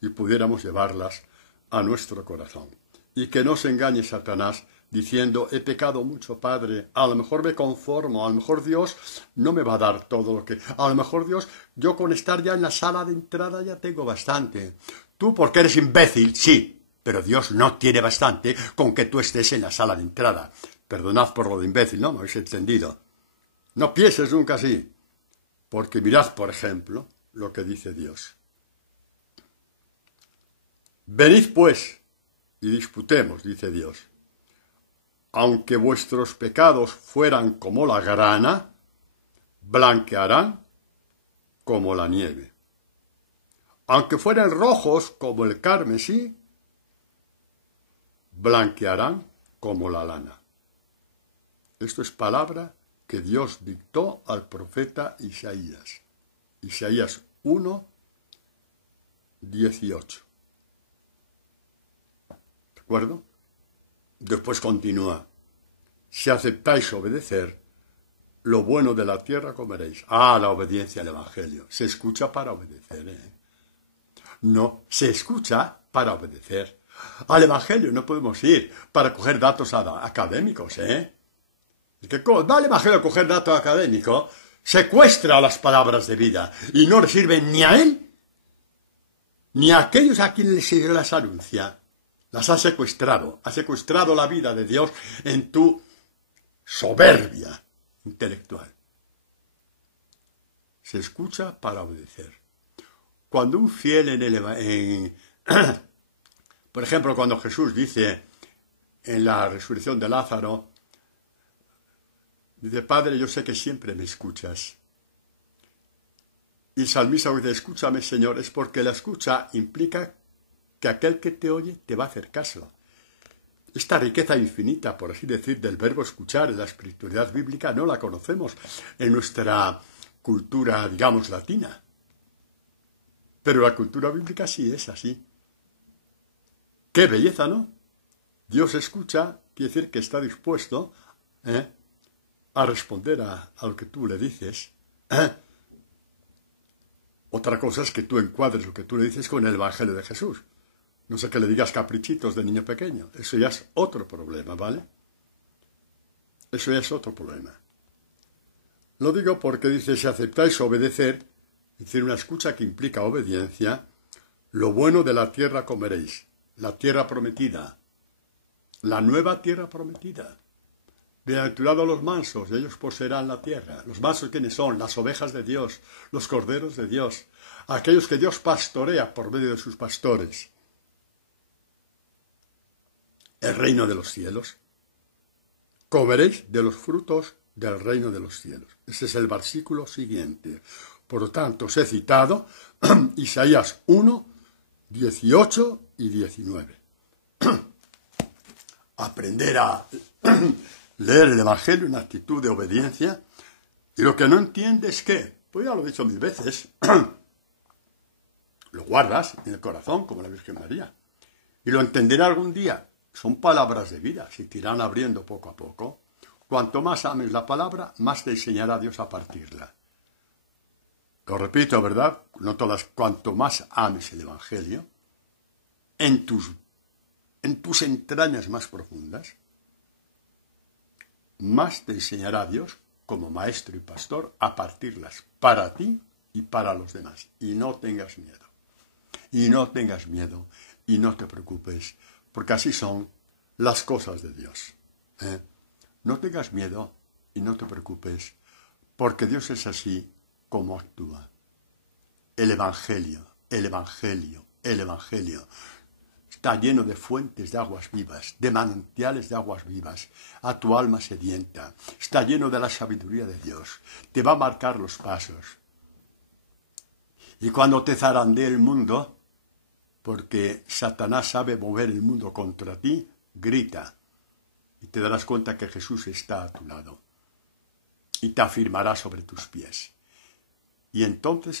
y pudiéramos llevarlas a nuestro corazón. Y que no se engañe Satanás diciendo, he pecado mucho, Padre, a lo mejor me conformo, a lo mejor Dios no me va a dar todo lo que... A lo mejor Dios, yo con estar ya en la sala de entrada ya tengo bastante. Tú, porque eres imbécil, sí, pero Dios no tiene bastante con que tú estés en la sala de entrada. Perdonad por lo de imbécil, no me habéis entendido. No pienses nunca así, porque mirad, por ejemplo, lo que dice Dios. Venid, pues, y disputemos, dice Dios. Aunque vuestros pecados fueran como la grana, blanquearán como la nieve. Aunque fueran rojos como el carmesí, blanquearán como la lana. Esto es palabra que Dios dictó al profeta Isaías. Isaías 1, 18. ¿De acuerdo? Después continúa. Si aceptáis obedecer, lo bueno de la tierra comeréis. Ah, la obediencia al Evangelio. Se escucha para obedecer, ¿eh? No, se escucha para obedecer. Al Evangelio no podemos ir para coger datos académicos, ¿eh? El que va al Evangelio a coger datos académicos secuestra las palabras de vida y no le sirven ni a él ni a aquellos a quienes se las anuncia. Las ha secuestrado la vida de Dios en tu soberbia intelectual. Se escucha para obedecer. Cuando un fiel por ejemplo, cuando Jesús dice en la resurrección de Lázaro, dice, Padre, yo sé que siempre me escuchas. Y el salmista dice, escúchame, Señor, es porque la escucha implica que aquel que te oye te va a hacer caso. Esta riqueza infinita, por así decir, del verbo escuchar en la espiritualidad bíblica no la conocemos en nuestra cultura, digamos, latina. Pero la cultura bíblica sí es así. ¡Qué belleza!, ¿no? Dios escucha, quiere decir que está dispuesto a responder a lo que tú le dices. Otra cosa es que tú encuadres lo que tú le dices con el Evangelio de Jesús. No sé que le digas caprichitos de niño pequeño. Eso ya es otro problema, ¿vale? Eso ya es otro problema. Lo digo porque dice, si aceptáis obedecer, es decir, una escucha que implica obediencia, lo bueno de la tierra comeréis. La tierra prometida. La nueva tierra prometida. Bienaventurados los mansos, ellos poseerán la tierra. ¿Los mansos quiénes son? Las ovejas de Dios, los corderos de Dios, aquellos que Dios pastorea por medio de sus pastores. El reino de los cielos. Comeréis de los frutos del reino de los cielos. Ese es el versículo siguiente. Por lo tanto, os he citado Isaías 1, 18 y 19. Aprender a leer el Evangelio en actitud de obediencia. Y lo que no entiende es que, pues ya lo he dicho mil veces, lo guardas en el corazón como la Virgen María. Y lo entenderá algún día. Son palabras de vida, se te irán abriendo poco a poco. Cuanto más ames la palabra, más te enseñará Dios a partirla. Lo repito, ¿verdad? No todas, cuanto más ames el Evangelio, en tus entrañas más profundas, más te enseñará Dios, como maestro y pastor, a partirlas para ti y para los demás. Y no tengas miedo. Y no tengas miedo. Y no te preocupes. Porque así son las cosas de Dios. No tengas miedo y no te preocupes, porque Dios es así como actúa. El Evangelio, el Evangelio, el Evangelio está lleno de fuentes de aguas vivas, de manantiales de aguas vivas, a tu alma sedienta. Está lleno de la sabiduría de Dios. Te va a marcar los pasos. Y cuando te zarandee el mundo, porque Satanás sabe mover el mundo contra ti, grita. Y te darás cuenta que Jesús está a tu lado. Y te afirmará sobre tus pies. Y entonces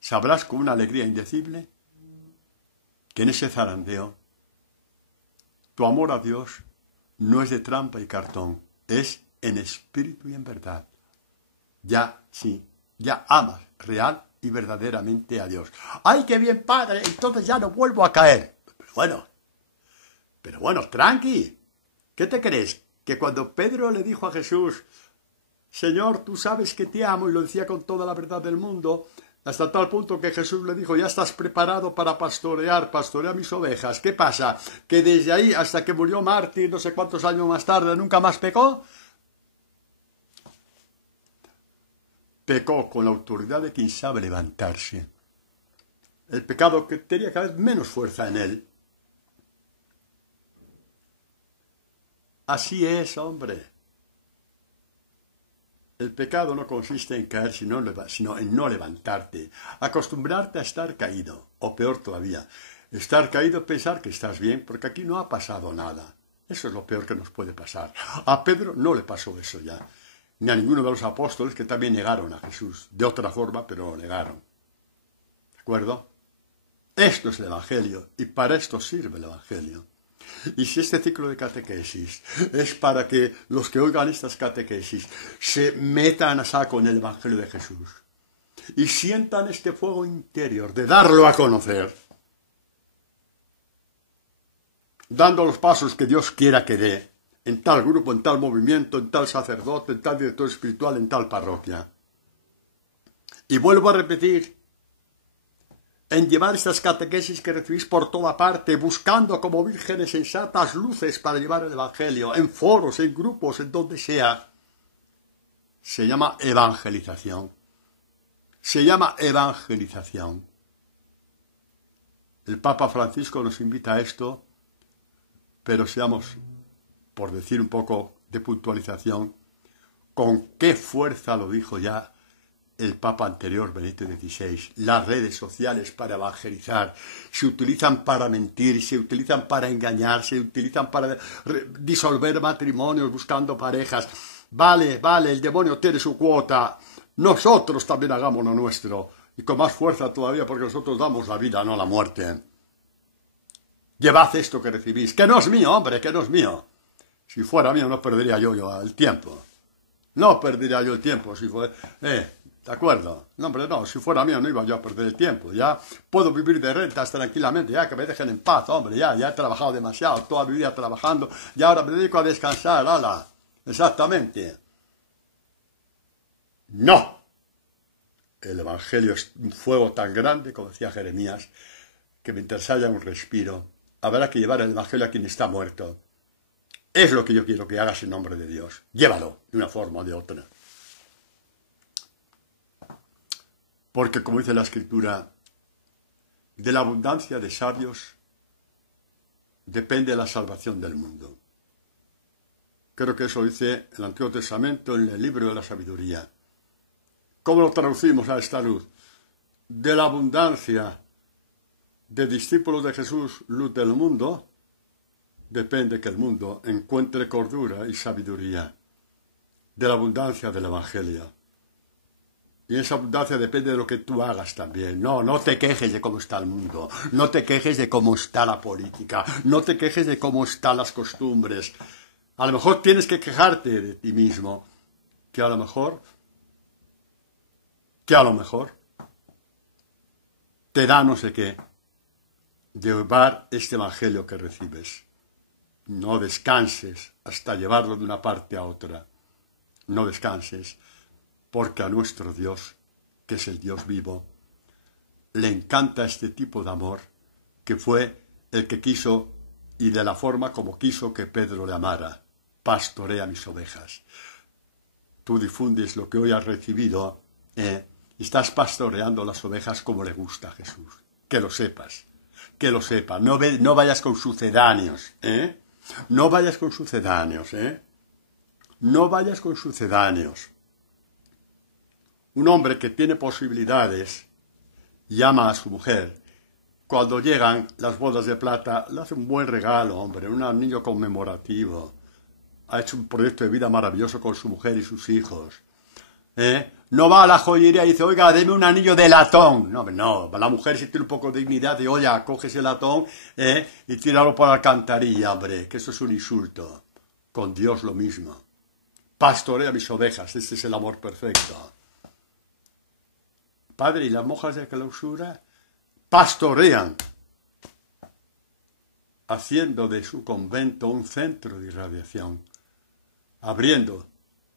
sabrás con una alegría indecible que en ese zarandeo tu amor a Dios no es de trampa y cartón, es en espíritu y en verdad. Ya, sí, ya amas real y verdaderamente a Dios. ¡Ay, qué bien, Padre! Entonces ya no vuelvo a caer. Pero bueno, tranqui. ¿Qué te crees? Que cuando Pedro le dijo a Jesús, Señor, tú sabes que te amo, y lo decía con toda la verdad del mundo, hasta tal punto que Jesús le dijo, ya estás preparado para pastorea mis ovejas. ¿Qué pasa? ¿Que desde ahí hasta que murió mártir, no sé cuántos años más tarde, nunca más pecó? Pecó con la autoridad de quien sabe levantarse. El pecado que tenía cada vez menos fuerza en él. Así es, hombre. El pecado no consiste en caer, sino en no levantarte. Acostumbrarte a estar caído, o peor todavía, estar caído, pensar que estás bien, porque aquí no ha pasado nada. Eso es lo peor que nos puede pasar. A Pedro no le pasó eso ya, ni a ninguno de los apóstoles, que también negaron a Jesús, de otra forma, pero lo negaron. ¿De acuerdo? Esto es el Evangelio, y para esto sirve el Evangelio. Y si este ciclo de catequesis es para que los que oigan estas catequesis se metan a saco en el Evangelio de Jesús y sientan este fuego interior de darlo a conocer, dando los pasos que Dios quiera que dé, en tal grupo, en tal movimiento, en tal sacerdote, en tal director espiritual, en tal parroquia. Y vuelvo a repetir, en llevar estas catequesis que recibís por toda parte, buscando como vírgenes sensatas luces para llevar el Evangelio, en foros, en grupos, en donde sea. Se llama evangelización. Se llama evangelización. El Papa Francisco nos invita a esto, pero seamos, por decir un poco de puntualización, con qué fuerza lo dijo ya el Papa anterior, Benedicto XVI. Las redes sociales para evangelizar se utilizan para mentir, se utilizan para engañar, se utilizan para disolver matrimonios buscando parejas. Vale, el demonio tiene su cuota. Nosotros también hagamos lo nuestro. Y con más fuerza todavía, porque nosotros damos la vida, no la muerte. Llevad esto que recibís, que no es mío, hombre, que no es mío. Si fuera mío no perdería yo el tiempo. No perdería yo el tiempo si fuera... ¿De acuerdo? No, hombre, no, si fuera mío no iba yo a perder el tiempo. Ya puedo vivir de rentas tranquilamente, ya que me dejen en paz, hombre, ya he trabajado demasiado, toda mi vida trabajando, y ahora me dedico a descansar, ¡hala! Exactamente. ¡No! El Evangelio es un fuego tan grande, como decía Jeremías, que mientras haya un respiro, habrá que llevar el Evangelio a quien está muerto. Es lo que yo quiero que hagas en nombre de Dios. Llévalo, de una forma o de otra. Porque, como dice la Escritura, de la abundancia de sabios depende la salvación del mundo. Creo que eso dice el Antiguo Testamento en el libro de la sabiduría. ¿Cómo lo traducimos a esta luz? De la abundancia de discípulos de Jesús, luz del mundo, depende que el mundo encuentre cordura y sabiduría. De la abundancia del Evangelio. Y esa abundancia depende de lo que tú hagas también. No te quejes de cómo está el mundo. No te quejes de cómo está la política. No te quejes de cómo están las costumbres. A lo mejor tienes que quejarte de ti mismo. Que a lo mejor te da no sé qué. Llevar este evangelio que recibes. No descanses hasta llevarlo de una parte a otra. No descanses. Porque a nuestro Dios, que es el Dios vivo, le encanta este tipo de amor, que fue el que quiso y de la forma como quiso que Pedro le amara, pastorea mis ovejas. Tú difundes lo que hoy has recibido, y estás pastoreando las ovejas como le gusta a Jesús. Que lo sepas, que lo sepas. No vayas con sucedáneos, No vayas con sucedáneos, No vayas con sucedáneos. Un hombre que tiene posibilidades llama a su mujer. Cuando llegan las bodas de plata, le hace un buen regalo, hombre, un anillo conmemorativo. Ha hecho un proyecto de vida maravilloso con su mujer y sus hijos. No va a la joyería y dice, oiga, deme un anillo de latón. No, la mujer si tiene un poco de dignidad, de oye, coge ese latón y tíralo por la alcantarilla, hombre, que eso es un insulto. Con Dios lo mismo. Pastorea mis ovejas, este es el amor perfecto. Padre, ¿y las monjas de clausura? Pastorean, haciendo de su convento un centro de irradiación, abriendo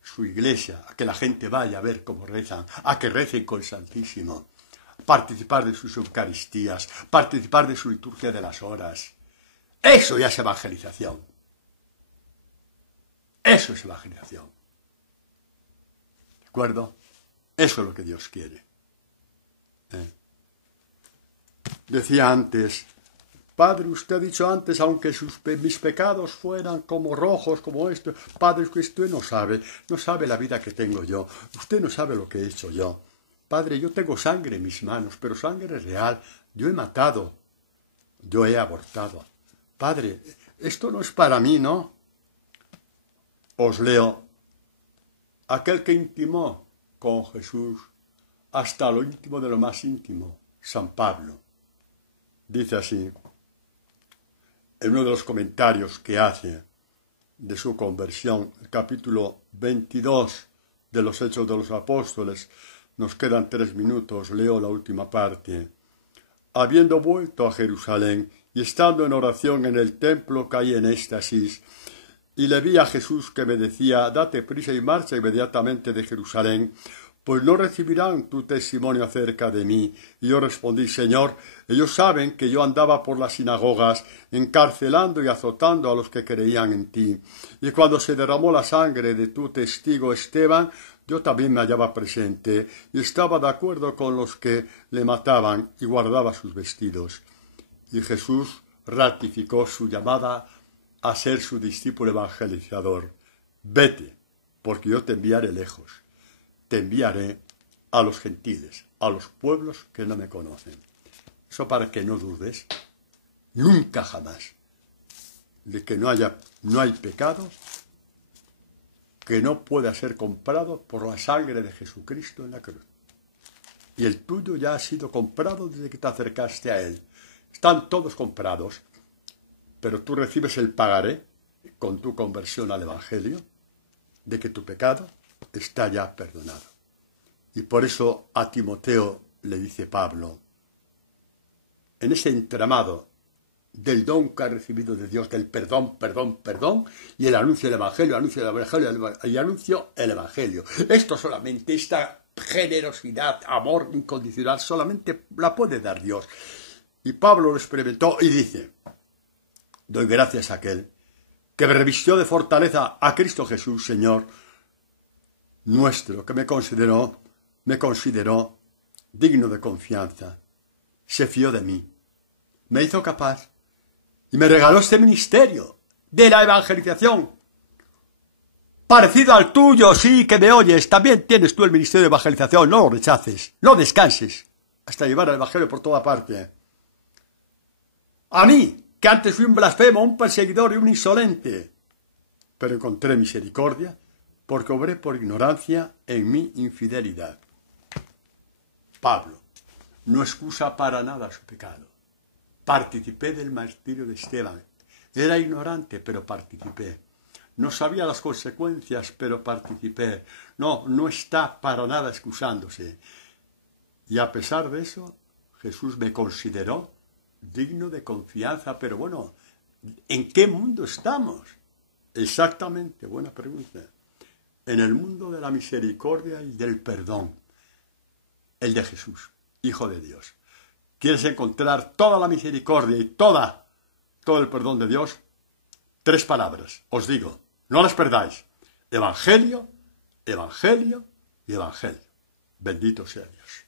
su iglesia a que la gente vaya a ver cómo rezan, a que recen con el Santísimo, participar de sus Eucaristías, participar de su liturgia de las horas. Eso ya es evangelización. Eso es evangelización. ¿De acuerdo? Eso es lo que Dios quiere. Decía antes, Padre, usted ha dicho antes, aunque mis pecados fueran como rojos, como esto, Padre, que usted no sabe la vida que tengo yo, usted no sabe lo que he hecho yo. Padre, yo tengo sangre en mis manos, pero sangre real, yo he matado, yo he abortado. Padre, esto no es para mí, ¿no? Os leo, aquel que intimó con Jesús hasta lo íntimo de lo más íntimo, San Pablo. Dice así, en uno de los comentarios que hace de su conversión, el capítulo 22 de los Hechos de los Apóstoles, nos quedan 3 minutos, leo la última parte. Habiendo vuelto a Jerusalén y estando en oración en el templo, caí en éxtasis, y le vi a Jesús que me decía, date prisa y marcha inmediatamente de Jerusalén, pues no recibirán tu testimonio acerca de mí. Y yo respondí, Señor, ellos saben que yo andaba por las sinagogas, encarcelando y azotando a los que creían en ti. Y cuando se derramó la sangre de tu testigo Esteban, yo también me hallaba presente, y estaba de acuerdo con los que le mataban, y guardaba sus vestidos. Y Jesús ratificó su llamada a ser su discípulo evangelizador. Vete, porque yo te enviaré lejos. Te enviaré a los gentiles, a los pueblos que no me conocen. Eso para que no dudes, nunca jamás, de que no hay pecado que no pueda ser comprado por la sangre de Jesucristo en la cruz. Y el tuyo ya ha sido comprado desde que te acercaste a Él. Están todos comprados, pero tú recibes el pagaré con tu conversión al Evangelio de que tu pecado está ya perdonado. Y por eso a Timoteo le dice Pablo, en ese entramado del don que ha recibido de Dios, del perdón, y el anuncio del Evangelio, y anuncio el Evangelio. Esto solamente, esta generosidad, amor incondicional, solamente la puede dar Dios. Y Pablo lo experimentó y dice, doy gracias a aquel que me revistió de fortaleza a Cristo Jesús, Señor nuestro, que me consideró digno de confianza, se fió de mí, me hizo capaz y me regaló este ministerio de la evangelización, parecido al tuyo, sí, que me oyes, también tienes tú el ministerio de evangelización, no lo rechaces, no descanses, hasta llevar el evangelio por toda parte. A mí, que antes fui un blasfemo, un perseguidor y un insolente, pero encontré misericordia, porque obré por ignorancia en mi infidelidad. Pablo no excusa para nada su pecado. Participé del martirio de Esteban. Era ignorante, pero participé. No sabía las consecuencias, pero participé. No está para nada excusándose. Y a pesar de eso, Jesús me consideró digno de confianza. Pero bueno, ¿en qué mundo estamos? Exactamente, buena pregunta. En el mundo de la misericordia y del perdón, el de Jesús, Hijo de Dios. ¿Quieres encontrar toda la misericordia y todo el perdón de Dios? 3 palabras, os digo, No las perdáis. Evangelio, Evangelio y Evangelio. Bendito sea Dios.